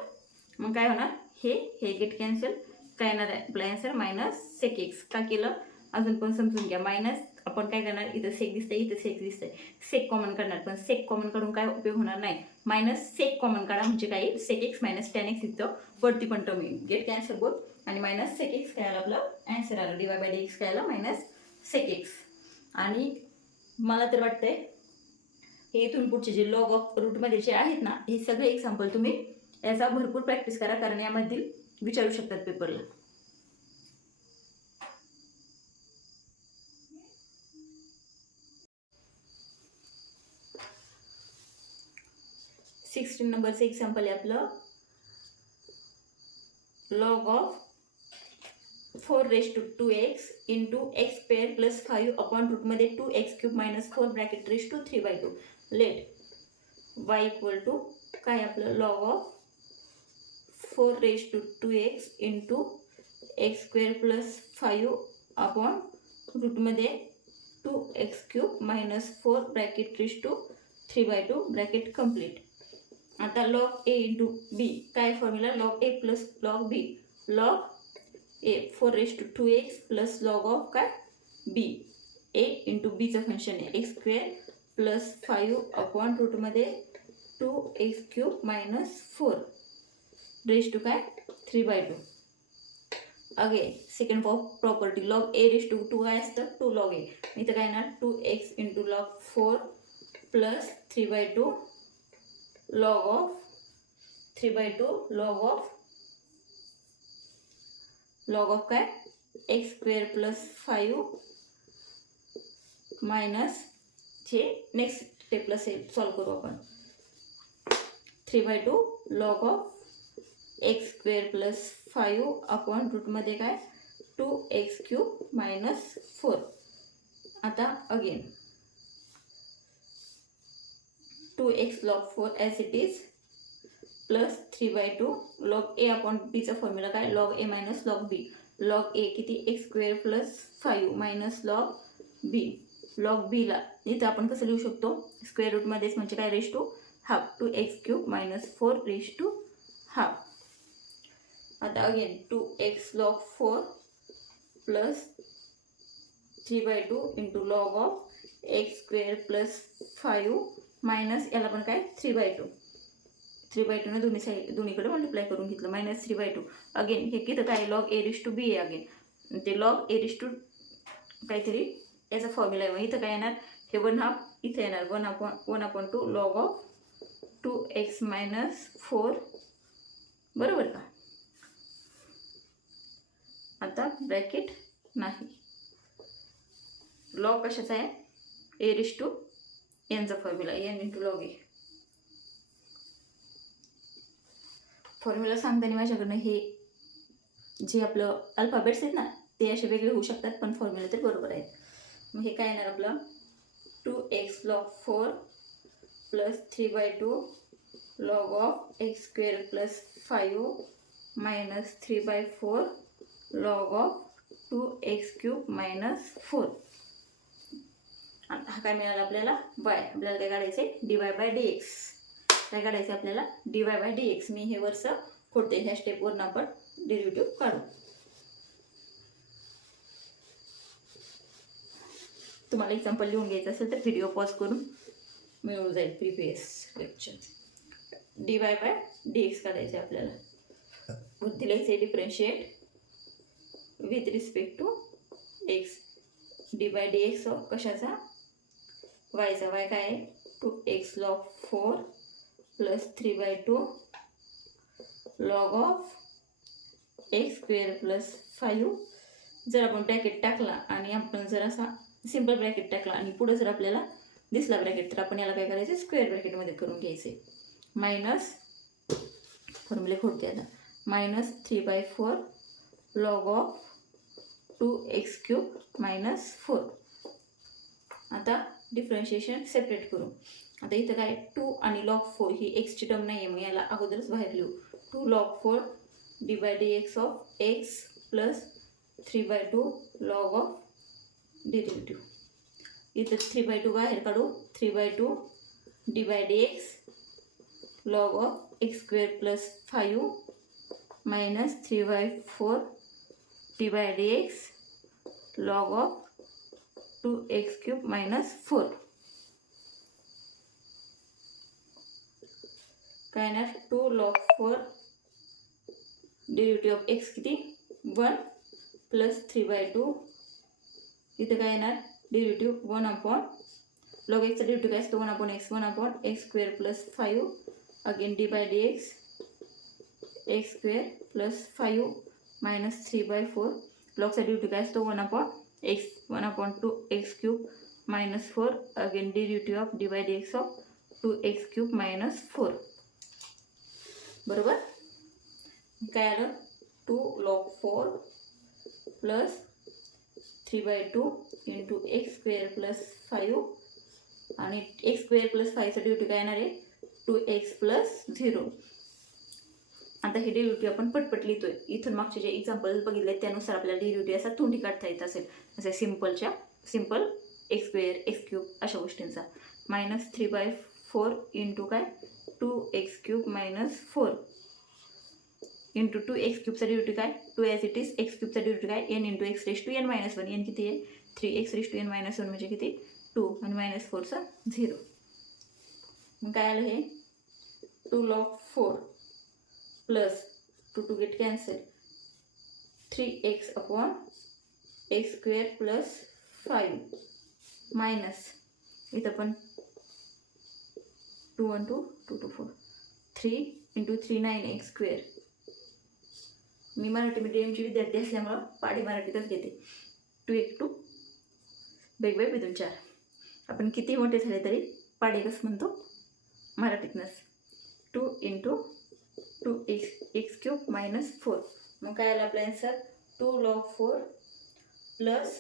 मग काय होणार? हे गेट कॅन्सल. काय येणार आहे आपला आन्सर? Minus sec x. का केलं? अजून पण समजून घ्या. मायनस आपण काय करणार? इथं सेक दिसतंय, इथं सेक दिसतंय, सेक कॉमन करणार. पण सेक कॉमन काढून काय उपयोग होणार नाही. मायनस सेक कॉमन काढा म्हणजे काय? Sec x minus tan x. इथं वरती पण टर्म येईल. गेट कॅन्सल बोल. आणि मायनस सेक एक्स काय आलं? आपलं आन्सर आलं. D Y by D x काय आलं? Minus sec x. आणि मला तर वाटतंय हे इथून पुढचे जे लॉग ऑफ रूटमध्ये जे आहेत ना, हे सगळे एक्झाम्पल तुम्ही याचा भरपूर प्रॅक्टिस करा, कारण यामधील विचारू शकतात पेपरला. सिक्स्टीन नंबरचं एक्झाम्पल आहे आपलं. Log of 4^2x into x square plus 5 upon रूटमध्ये 2x³ minus 4 bracket raise to 3/2. Let y equal to काय आपलं? Log of 4^2x into x square plus 5 upon रूटमध्ये 2x³ minus 4 bracket raise to 3/2 bracket complete. आता log A into B काय formula? Log A plus log B. Log A 4^2x plus log of काय? B. A into बीचं function आहे x square plus 5 upon रूटमध्ये 2x³ minus 4 raise to काय 3/2. अगेन second property log A raise to 2 काय असतं 2 log ए. इथं काय येणार 2x into log 4 plus 3/2 log of 3/2 log of काय x² प्लस 5 मायनस हे नेक्स्ट स्टेपला सॉल्व करू आपण. 3/2 log of x² plus 5 upon रूटमध्ये काय 2x³ मायनस 4. आता again 2x log 4 as it is plus 3/2 log A upon बीचा फॉर्म्युला काय log A minus log B. Log A किती x² plus 5 minus log B. Log बीला इथं आपण कसं लिहू शकतो स्क्वेअर रूटमध्येच म्हणजे काय raise to half 2x³ minus 4 raise to half. आता again 2x log 4 plus 3/2 into log of x² plus 5 minus याला पण काय 3/2. 3/2 दोन्हीकडे मल्टिप्लाय करून घेतलं मायनस 3/2. अगेन हे किती काय log A raise to be आहे. अगेन ते लॉग ए रेज टू काहीतरी याचा फॉर्म्युला आहे. इथं काय येणार हे 1/2 इथे येणार 1/2 लॉग ऑफ 2x मायनस 4 बरोबर का. आता ब्रॅकेट नाही. लॉग कशाचा आहे ए रेज टू एनचा formula N into log A. Formula सांगताना माझ्याकडनं हे जे आपलं अल्फाबेट्स आहेत ना ते असे वेगळे होऊ शकतात पण फॉर्म्युला तर बरोबर आहेत. मग हे काय येणार आपलं 2x log 4 plus 3/2 log of x² plus 5 minus 3/4 log of 2x³ minus 4. हा काय मिळाला आपल्याला y. आपल्याला काय काढायचं आहे dy/dx. काय काढायचं आपल्याला dy/dx. मी हे वरचं खोडते ह्या स्टेपवरून आपण डेरिव्हेटिव्ह काढू. तुम्हाला एक्झाम्पल लिहून घ्यायचं असेल तर व्हिडिओ पॉज करून मिळून जाईल प्रिव्हियस लेक्चर. dy/dx काढायचं आपल्याला. वरती लिहायचं differentiate with respect to x. dy/dx of कशाचा वायचा. वाय काय आहे 2x log 4 plus 3/2 log of x² plus 5. जर आपण ब्रॅकेट टाकला आणि आपण जर असा सिंपल ब्रॅकेट टाकला आणि पुढे जर आपल्याला दिसला ब्रॅकेट तर आपण याला काय करायचं स्क्वेअर ब्रॅकेटमध्ये करून घ्यायचे. मायनस फॉर्म्युले खोडते आता minus 3/4 log of 2x³ minus 4. आता डिफरन्शिएशन सेपरेट करू. आता इथं काय 2 आणि log 4 ही एक्सची टर्म नाही आहे मग याला अगोदरच बाहेर लिहू. 2 log 4 dy/dx of x plus 3/2 log of derivative. इथं 3/2 बाहेर काढू. 3/2 dy/dx log of x² plus 5 minus 3/4 dy/dx log of 2x³ minus 4. काय येणार 2 log 4 डेरिव्हेटिव्ह ऑफ x किती 1 प्लस 3/2. इथं काय येणार डेरिव्हेटिव्ह 1 अपॉन लॉग एक्सचा डेरिव्हेटिव्ह काय असतो 1/x 1/x² plus 5 again dy/dx x² plus 5 minus 3/4. लॉगचा डेरिव्हेटिव्ह काय असतो 1/x 1/2x³ minus 4 again derivative of dy/dx of 2x³ minus 4. बरोबर. काय आलं 2 log 4 plus 3/2 into x² plus 5 आणि x² प्लस 5चा डेरिव्हेटिव्ह काय येणार आहे 2x प्लस 0. आता हे डेरिव्हेटिव्ह आपण पटपट लिहितोय. इथून मागचे जे एक्झाम्पल बघितले त्यानुसार आपल्याला डेरिव्हेटिव्ह असा तोंडी काढता येत असेल. जसे सिम्पल x² x³ अशा गोष्टींचा. मायनस 3/4 इंटू काय 2x³ minus 4 into 2x³ derivative काय 2 as it is x³ derivative काय n into x raise to n minus 1. n किती आहे 3x raise to n minus 1 म्हणजे किती 2 आणि मायनस 4चा 0. मग काय आलं हे 2 log 4 plus 2 get cancel 3x upon x square plus 5 minus इथं पण 2 1 2 2 2 4 3 × 3 9x स्क्वेअर. मी मराठी मीडियमची विद्यार्थी असल्यामुळं पाढे मराठीतच घेते. 2 1 2 वेगवेगळे बिंदून 4. आपण किती मोठे झाले तरी पाढे कसं म्हणतो मराठीतनंच. 2 × 2x क्यूब मायनस 4. मग काय आलं आपला answer 2 log 4 plus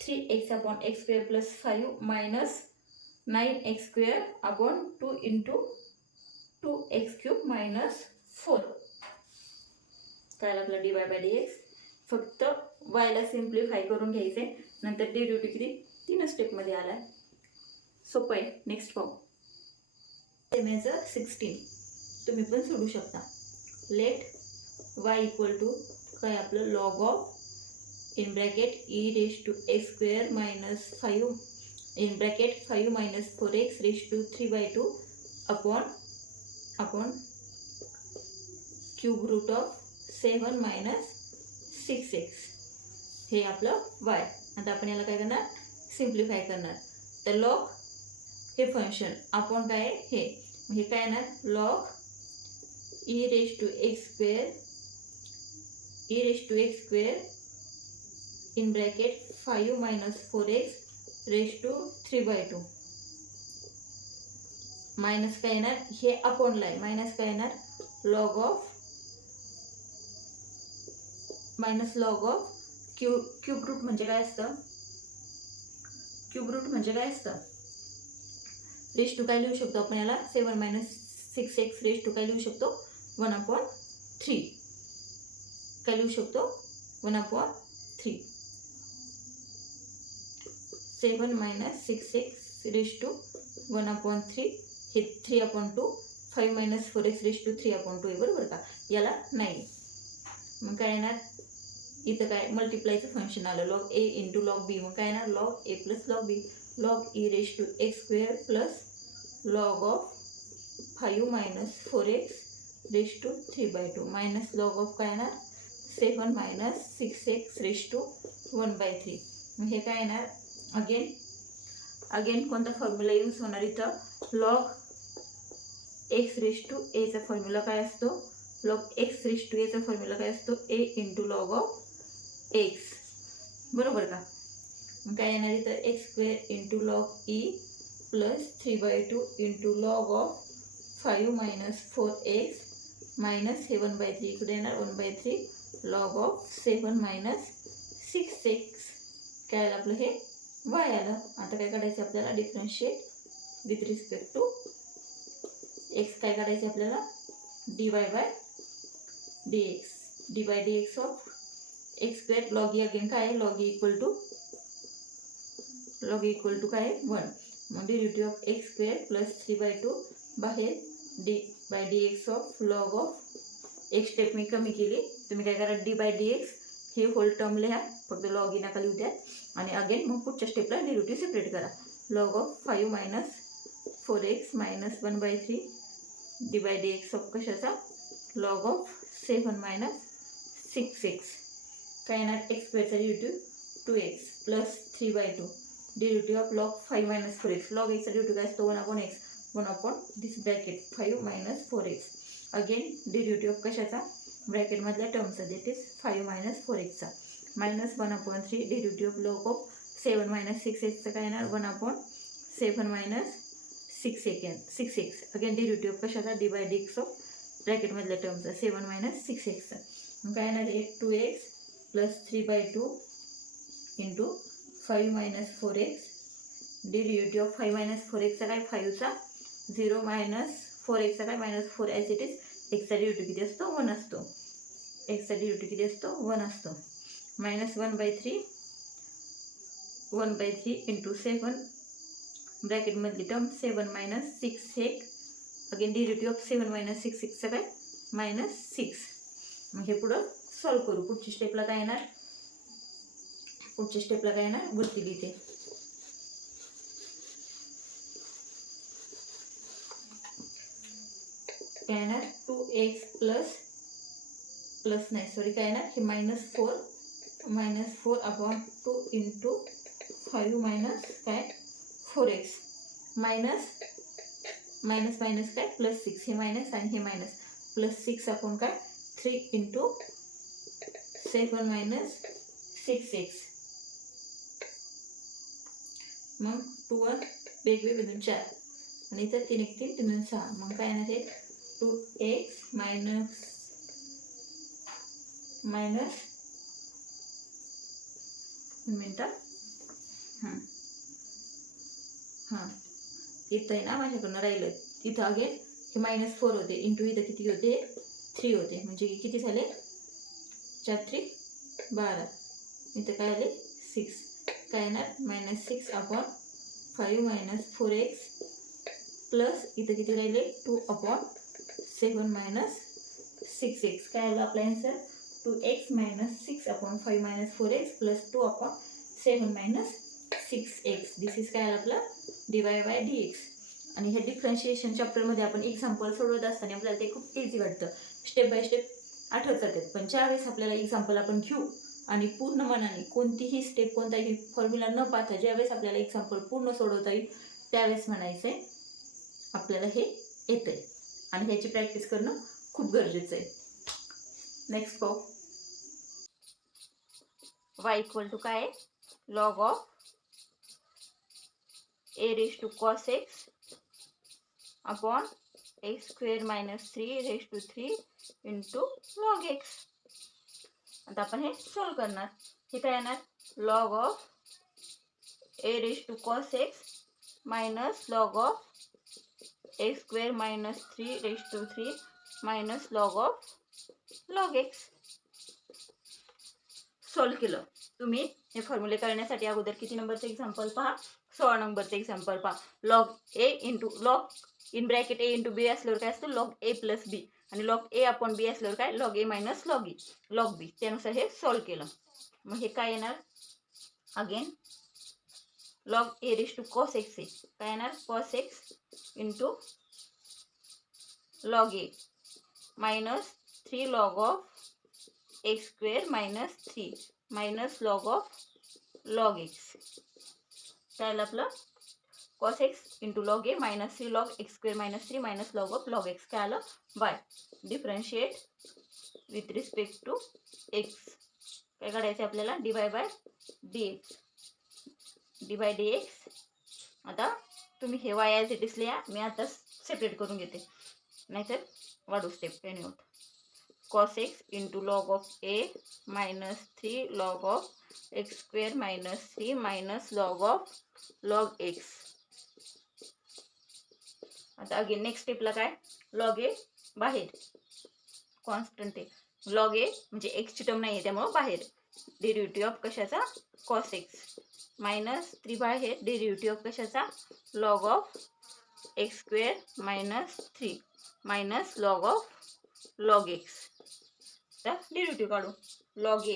3x upon x square plus 5 minus 9x square upon 2 × 2x cube minus 4. काय लागलं dy/dx. फक्त yला सिम्प्लिफाय करून घ्यायचे. नंतर डेरिव्हेटिव्ह किती 3 स्टेपमध्ये आला. सोपं आहे. नेक्स्ट पाहू. सेमेचं 16 तुम्ही पण सोडू शकता. लेट y इक्वल टू काय आपलं log of in bracket e raise to x square minus 5 in bracket 5 minus 4x raise to 3/2 upon cube root of 7 minus 6x. हे आपलं y. आता आपण याला काय करणार सिम्प्लिफाय करणार. तर लॉग हे फंक्शन आपण काय हे काय येणार log e raise to x square in bracket 5 minus 4x raise to 3/2 minus काय येणार हे अपॉनला आहे. मायनस काय येणार लॉग ऑफ क्यूब रूट म्हणजे काय असतं. क्यूब रूट म्हणजे काय असतं रेज टू काय लिहू शकतो आपण याला 7 मायनस 6x रेज टू काय लिहू शकतो 1/3. काय लिहू शकतो 1/3. 7 मायनस 6x रेज टू 1/3 हे 3/2 5 मायनस 4x रेज टू 3/2 आहे बरोबर का. याला नाही. मग काय येणार इथं काय मल्टिप्लायचं फंक्शन आलं लॉग a × लॉग b. मग काय येणार log a plus log b log e raise to x square plus log of 5 minus 4x raise to 3/2 minus log of काय येणार 7 मायनस 6x रेज टू 1/3. मग हे काय येणार अगेन कोणता फॉर्म्युला यूज होणार इथं लॉग एक्स रेज टू एचा फॉर्म्युला काय असतो लॉग एक्स रेज टू एचा फॉर्म्युला काय असतो a × लॉग ऑफ एक्स बरोबर का. मग काय येणार इथं x square × log e plus 3/2 × log of 5 minus 4x minus हे 1/3 इकडे येणार 1/3 लॉग ऑफ 7 मायनस 6x. काय आलं आपलं हे y आलं. आता काय काढायचं आपल्याला differentiate with respect to x. काय काढायचं आपल्याला dy/dx of x square log e again काय आहे लॉग e इक्वल टू काय आहे 1. मग derivative of x square plus 3/2 बाहेर dy/dx ऑफ लॉग ऑफ एक स्टेप मी कमी केली. तुम्ही काय करा dy/dx हे होल टर्म लिहा फक्त लॉग e नका लिहू द्या. आणि अगेन मग पुढच्या स्टेपला डेरिव्हेटिव्ह सेपरेट करा. Log of 5 minus 4x minus 1/3 dy/dx of कशाचा लॉग ऑफ 7 मायनस 6x. काय येणार एक्स स्क्वेअरचा derivative 2x plus 3/2 derivative of log 5 minus 4x. Log एक्सचा डेरिव्हेटिव्ह काय असतो 1/x 1 this bracket 5 minus 4x. Again derivative of कशाचा ब्रॅकेटमधल्या टर्मचा that is 5 minus 4x minus 1/3 derivative of log of 7 minus 6x काय येणार 1/7 minus 6x. Again derivative of कशाचा dy/dx of ब्रॅकेटमधल्या टर्मचा 7 minus 6x. मग काय येणार आहे 2x plus 3/2 × 5 minus 4x derivative of 5 minus 4xचा काय 5चा 0 मायनस 4xचा काय मायनस 4 ॲज इट इज. एक्सचा डेरिव्हेटिव्ह किती असतो 1 असतो. एक्सचा डेरिव्हेटिव्ह किती असतो 1 असतो. मायनस 1/3 × 7 ब्रॅकेटमधली term 7 minus 6x. Again derivative of 7 minus 6xचा काय मायनस 6. मग हे पुढं सॉल्व करू. पुढच्या स्टेपला काय येणार वरती लिहिते काय येणार 2x प्लस नाही सॉरी काय येणार हे -4 अपॉन 2 इंटू 5 मायनस काय 4x मायनस काय +6 हे मायनस आणि हे मायनस +6 अपॉन काय 3 इंटू 7 मायनस 6x मग 2 वेगवेगळे 4 आणि इथं 3 1 3 3 6 मग काय येणार हे 2x मायनस 1 मिनिट हां इथं आहे ना माझ्याकडनं राहिलं इथं अगेन हे -4 होते इंटू इथं किती होते 3 होते म्हणजे किती झाले 4 3 12 इथं काय आले 6 काय येणार -6 अपॉन 5 मायनस 4x प्लस इथं किती राहिले 2 अपॉन 7 मायनस 6x काय आलं आपला answer 2x - 6 upon 5 minus 4x plus 2 upon 7 minus 6x this is काय आलं आपलं dy/dx आणि ह्या डिफरन्शिएशन चॅप्टरमध्ये आपण एक्झाम्पल सोडवत असताना आपल्याला ते खूप इझी वाटतं स्टेप बाय स्टेप आठवत जातात पण ज्यावेळेस आपल्याला एक्झाम्पल आपण घेऊ आणि पूर्ण मनाने कोणतीही स्टेप कोणताही फॉर्म्युला न पाहता ज्यावेळेस आपल्याला एक्झाम्पल पूर्ण सोडवता येईल त्यावेळेस म्हणायचं आहे आपल्याला हे येतंय आणि ह्याची प्रॅक्टिस करणं खूप गरजेचं आहे. नेक्स्ट पाहू y इक्वल टू काय log of a raised to cos x upon x square minus 3 raised to 3 into log x. आता आपण हे सॉल्व करणार हे काय येणार log of a raised to cos x minus log of x square minus 3 raised to 3 minus log of log x. Solve केलं तुम्ही हे फॉर्म्युले करण्यासाठी अगोदर किती नंबरचं एक्झाम्पल पहा 16 नंबरचं एक्झाम्पल पहा log a into log in bracket a into b असल्यावर काय असतं लॉग a प्लस b आणि लॉग a अपॉन b असल्यावर काय log a minus log b त्यानुसार हे सॉल्व केलं. मग हे काय येणार again log a raise to cos x आहे काय येणार cos x into log a minus 3 log of x square minus 3 minus log of log x काय आपलं cos x into log A minus 3 log x square minus 3 minus log of log x काय आलं by differentiate with respect to x काय काढायचं आपल्याला D by D x. आता तुम्ही हे वाय ॲज इट इज लिहा मी आता सेपरेट करून घेते नाहीतर वाढू स्टेप काही नाही होत. cos x into log of a minus 3 log of x square minus 3 minus log of log x. आता अगेन नेक्स्ट स्टेपला काय log a बाहेर कॉन्स्टंट आहे log a म्हणजे x ची टर्म नाही आहे त्यामुळे बाहेर डेरिव्हेटिव्ह ऑफ कशाचा cos x मायनस 3 बाहेर डेरिव्हेटिव्ह ऑफ कशाचा log of x square minus 3 minus log of log x. Derivative काढू log a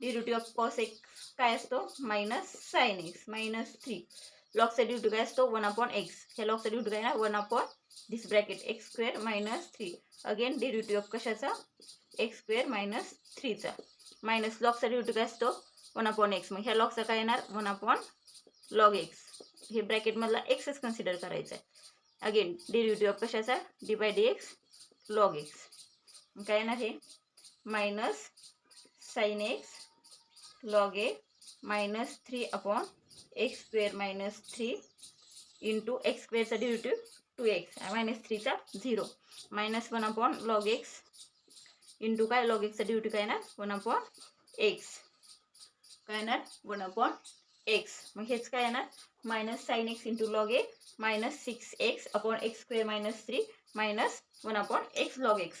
derivative of cos x काय असतो मायनस साइन एक्स मायनस 3 लॉगचा डेरिव्हेटिव्ह काय असतो 1/x हे लॉगचा डेरिव्हेटिव्ह काय ना 1 this bracket x square minus 3 again derivative of कशाचा एक्स स्क्वेअर मायनस 3चा मायनस लॉगचा डेरिव्हेटिव्ह काय असतो 1/x मग ह्या लॉगचा काय येणार 1/log x हे ब्रॅकेटमधला एक्सच कन्सिडर करायचा आहे अगेन डेरिव्हेटिव्ह ऑफ कशाचा D by D x log x काय येणार हे मायनस साइन एक्स लॉग ए minus 3 x square minus 3 into x स्क्वेअरचा डेरिव्हेटिव्ह 2x मायनस 3चा 0 मायनस 1/log x इंटू काय लॉग एक्सचा डेरिव्हेटिव्ह काय येणार 1/x काय येणार 1/x मग हेच काय येणार minus sine x into log ए minus 6x upon x square minus 3 minus 1/x log x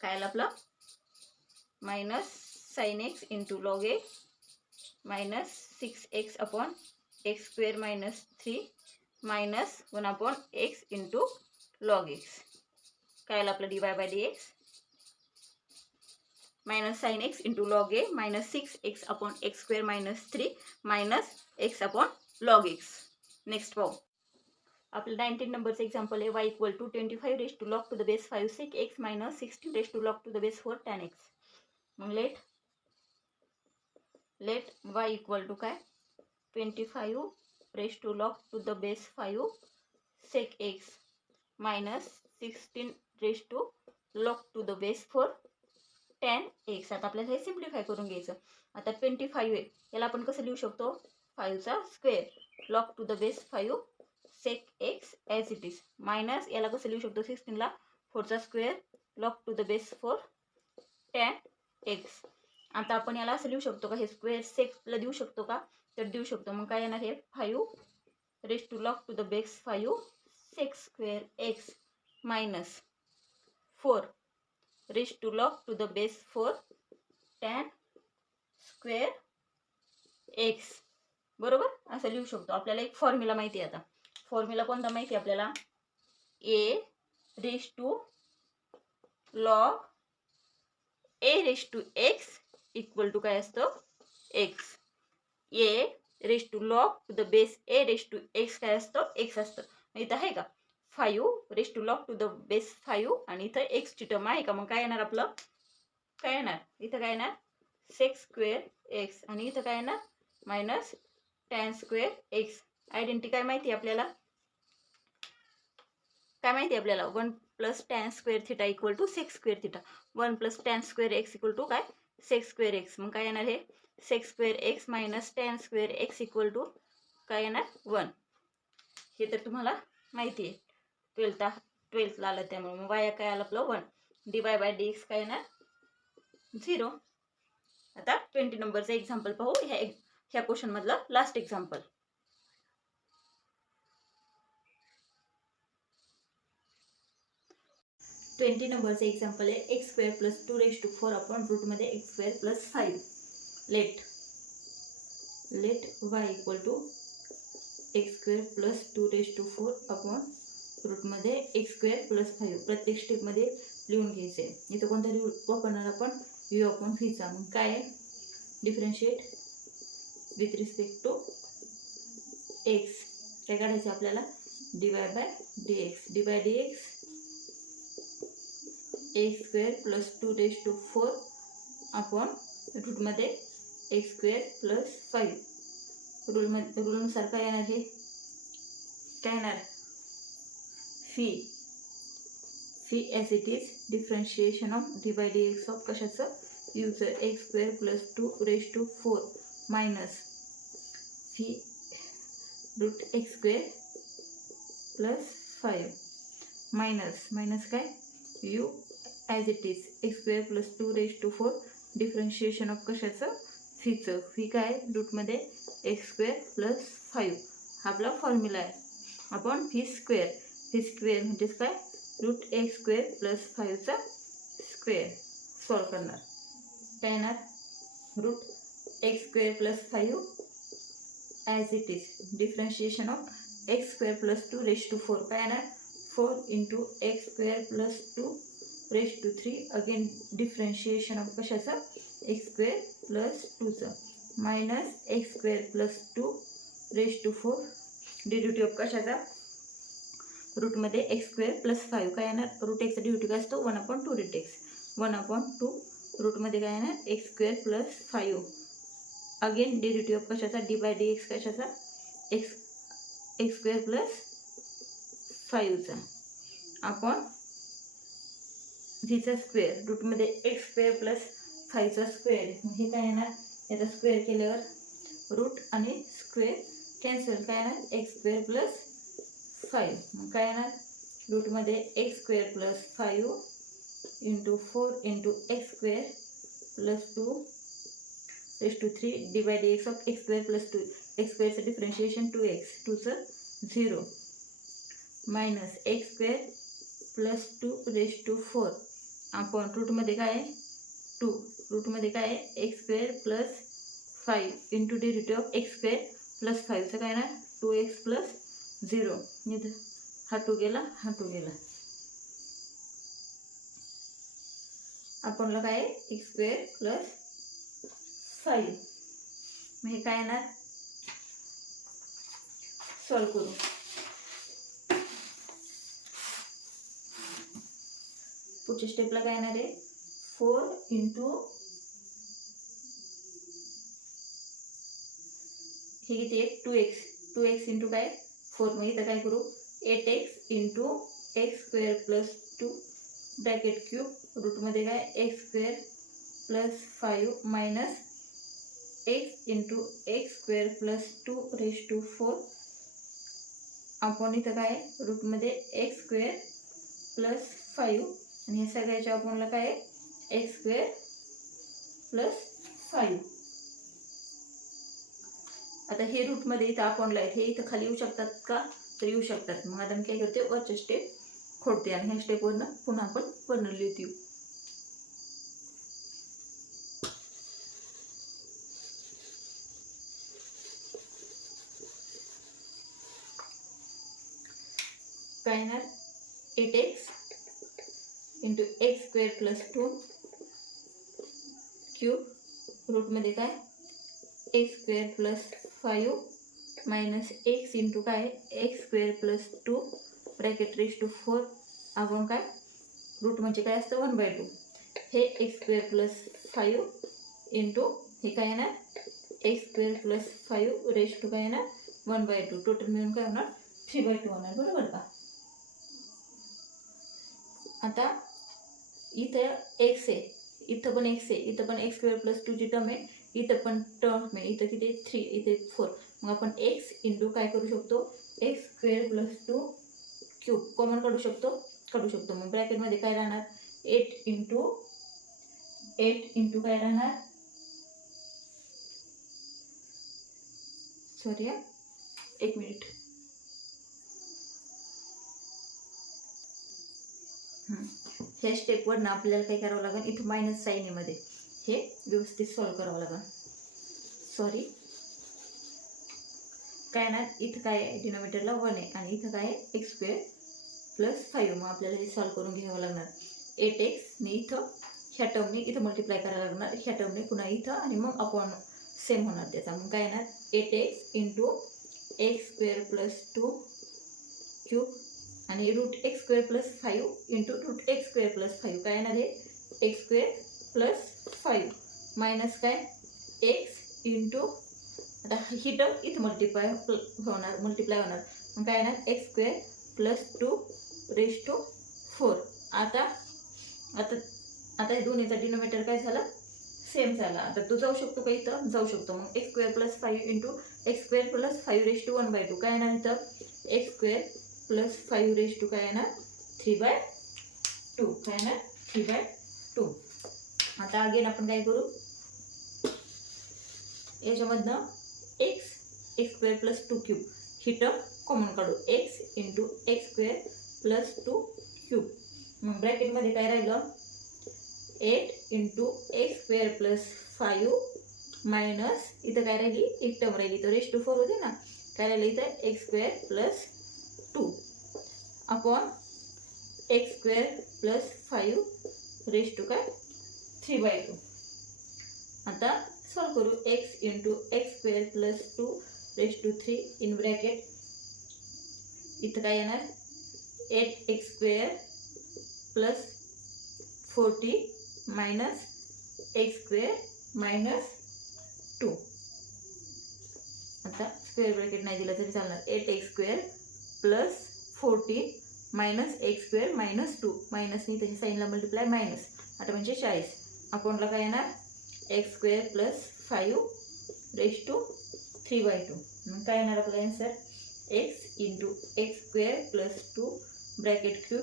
काय आलं आपलं minus sine x into log ए minus 6x upon x square minus 3 minus 1/x into log x काय आलं आपलं d Y by D x minus sine x into log A minus 6x upon x square minus 3 minus x upon log x. Next पाहू आपलं 19 नंबरचं example आहे y equal to 25 raise to log to the base 5 sec x minus 16 raise to log to the base 4 tan x. मग let y equal to काय 25 raise to log to the base 5 sec x minus 16 raise to log to the base 4 tan x. आता आपल्याला हे simplify करून घ्यायचं. आता 25 आहे, याला आपण कसं लिहू शकतो 5चा square log to the base 5 sec x as it is minus याला कसं लिहू शकतो 16ला 4चा square log to the base 4 tan x. आता आपण याला असं लिहू शकतो का हे स्क्वेअर सेकला देऊ शकतो का, तर देऊ शकतो. मग काय येणार हे 5 raise to log to the base 5 sec square x minus 4 raise to log to the base 4 tan square x. बरोबर असं लिहू शकतो. आपल्याला एक फॉर्म्युला माहिती आहे. आता फॉर्म्युला कोणता माहिती आहे आपल्याला, a raise to log a raise to x equal to काय असतं x. a raise to log to the base a raise to x काय असतं x असतं. इथं आहे का 5 raise to log to the base 5 आणि इथं x ची टर्म आहे का. मग काय येणार आपलं, काय येणार इथं काय येणार sec स्क्वेअर x आणि इथं काय येणार minus tan square x. Identity काय माहिती आहे आपल्याला, काय माहिती आहे आपल्याला 1 plus tan square theta equal to sec square theta. 1 plus tan square x equal to काय sec स्क्वेअर x. मग काय येणार हे sec square x minus tan square x equal to काय येणार 1. हे तर तुम्हाला माहिती आहे 12ला आलं त्यामुळे. मग y काय आलं आपलं 1. dy बाय dx काय येणार 0. आता 20 नंबरचं एक्झाम्पल पाहू. ह्या क्वेश्चन मधलं लास्ट एक्झाम्पल. ट्वेंटी नंबरचं एक्झाम्पल आहे x square plus 2 raise to 4 upon रूटमध्ये x square plus 5. Let y equal to x square plus 2 raise to 4 upon रूटमध्ये एक्स स्क्वेअर प्लस 5. प्रत्येक स्टेपमध्ये लिहून घ्यायचं आहे. इथं कोणता वापरणार आपण u अपॉन व्हीचा. मग काय आहे differentiate with respect to x. काय काढायचं आपल्याला dy by dx. dy by dx x square plus 2 raise to 4 upon रूटमध्ये एक्स स्क्वेअर प्लस 5. रूलनुसार काय येणार हे काय येणार phi as it is differentiation of d by D x of कशाचं यूचं x square plus 2 raise to 4 minus phi root x square plus 5 minus काय u as it is x square plus 2 raise to 4 differentiation of कशाचं फीचं. Fee काय रूटमध्ये x square plus 5 हा आपला formula आहे. आपण फी स्क्वेअर म्हणजेच काय रूट एक्स स्क्वेअर प्लस 5चा स्क्वेअर सॉल्व करणार. काय येणार root x square plus 5 as it is differentiation of x square plus 2 raise to 4 काय येणार 4 into x square plus 2 raise to 3 again differentiation of कशाचं x square plus 2चं minus x square plus 2 raise to 4 derivative of कशाचा रूटमध्ये x square plus 5 काय येणार route एक्सचा derivative काय असतो 1/2 रूट एक्स 1/2 रूटमध्ये काय येणार x square plus 5 again derivative of कशाचा डी बाय डी एक्स कशाचा एक्स स्क्वेअर प्लस 5चा आपण व्हीचा स्क्वेअर रूटमध्ये एक्स स्क्वेअर प्लस 5चा स्क्वेअर. हे काय येणार याचा स्क्वेअर केल्यावर रूट आणि स्क्वेअर कॅन्सल काय येणार एक्स स्क्वेअर प्लस 5. मग काय येणार रूटमध्ये x square plus 5 into 4 into x square plus 2 raise to 3 d by D x of x square plus 2 x स्क्वेअरचं डिफरन्शिएशन 2x 2चं 0 minus x square plus 2 raise to 4 आपण रूटमध्ये काय आहे 2 रूटमध्ये काय आहे x square plus 5 into derivative of x square plus 5चं काय येणार 2x प्लस 0. इथं हा 2 गेला आपणला काय आहे एक्स स्क्वेअर प्लस 5. मग हे काय येणार सॉल्व करू पुढच्या स्टेपला काय येणार आहे 4 इंटू हे किती आहे 2x इंटू काय 4. मग इथं काय करू 8x into x square plus 2 bracket cube रूटमध्ये काय x square plus 5 minus x into x square plus 2 raise to 4 आपण इथं काय रूटमध्ये एक्स स्क्वेअर प्लस 5 आणि हे सगळ्याच्या आपणला काय एक्स स्क्वेअर प्लस 5. आता हे रूटमध्ये इथं आपणला हे इथं खाली येऊ शकतात का तर येऊ शकतात. मग आता मी काय करते वरच्या स्टेप खोडते आणि ह्या स्टेपवरनं पुन्हा आपण वर्ण लिहितो. काय येणार 8x into x square plus 2 cube रूटमध्ये काय x square plus 5 minus x into काय x square plus 2 bracket raise to 4 आपण काय रूट म्हणजे काय असतं 1/2. हे एक्स स्क्वेअर प्लस 5 इंटू हे काय येणार x square plus 5 raise to काय येणार 1/2. टोटल मिळून काय होणार 3/2 होणार. बरोबर का. आता इथं एक्स आहे इथं पण एक्स आहे इथं पण एक्स स्क्वेअर प्लस 2ची टर्म आहे इथं पण टर्म आहे इथं किती 3 इथे 4. मग आपण एक्स इंटू काय करू शकतो x square plus 2 cube common काढू शकतो. मग ब्रॅकेटमध्ये काय राहणार 8 इंटू काय राहणार सॉरी 1 मिनिट ह्या स्टेपवरनं आपल्याला काय करावं लागेल इथं मायनस साईनमध्ये हे व्यवस्थित सॉल्व करावं लागेल. सॉरी काय येणार इथं काय आहे डिनोमिनेटरला 1 आहे आणि इथं काय आहे एक्स स्क्वेअर प्लस 5. मग आपल्याला हे सॉल्व करून घ्यावं लागणार 8xने इथं ह्या टर्मने इथं मल्टिप्लाय करायला लागणार ह्या टर्मने पुन्हा इथं आणि मग अपॉन सेम होणार त्याचा. मग काय येणार 8x into x square plus 2 cube आणि root x square plus 5 into root x square plus 5 काय येणार आहे एक्स स्क्वेअर प्लस 5 मायनस काय एक्स इंटू आता ही टर्म इथं मल्टिप्लाय होणार मग काय येणार x square plus 2 raise to 4. आता हे दोन्हीचा डिनोमिनेटर काय झाला सेम झाला. आता तो जाऊ शकतो का इथं जाऊ शकतो. मग x square plus 5 into x square plus 5 raise to 1/2 काय येणार इथं x square plus 5 raise to काय येणार 3/2 काय येणार 3/2. आता अगेन आपण काय करू याच्यामधनं एक्स स्क्वेअर प्लस 2 क्यूब ही टर्म कॉमन काढू x into x square plus 2 cube. मग ब्रॅकेटमध्ये काय राहिलं 8 into x square plus 5 minus इथं काय राहिली एक टर्म राहिली तर रेज टू 4 होते ना काय राहिलं इथं x square plus 2 upon x square plus 5 raise to काय 3/2. आता सॉल्व करू x into x square plus 2 raise to 3 in bracket इथं काय येणार 8x square plus 40 minus x square minus 2. आता स्क्वेअर ब्रॅकेट नाही दिलं तरी चालणार 8x square plus 40 minus x square minus 2 मायनसनी त्याच्या साईनला मल्टिप्लाय मायनस आता म्हणजे 40 अपॉनला काय येणार x square plus 5 raise to 3/2. मग काय येणार आपला answer x into x square plus 2 bracket cube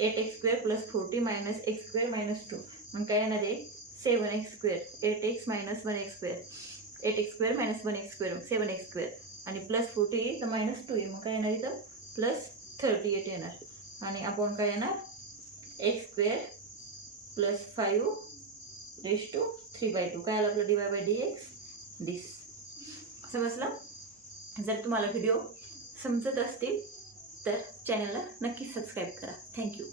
8x square plus 40 minus x square minus 2. मग काय येणार आहे 7x square 8x minus 1x square 8x square minus 1x square 7x square आणि plus 40 तर मायनस 2 आहे. मग काय येणार इथं प्लस 38 येणार आणि आपण काय येणार x square plus 5 raise to 3/2 काय आलं आपलं dy/dx दिस. समजलं. जर तुम्हाला व्हिडिओ समजत असतील तर चॅनलला नक्की सबस्क्राईब करा. थँक्यू.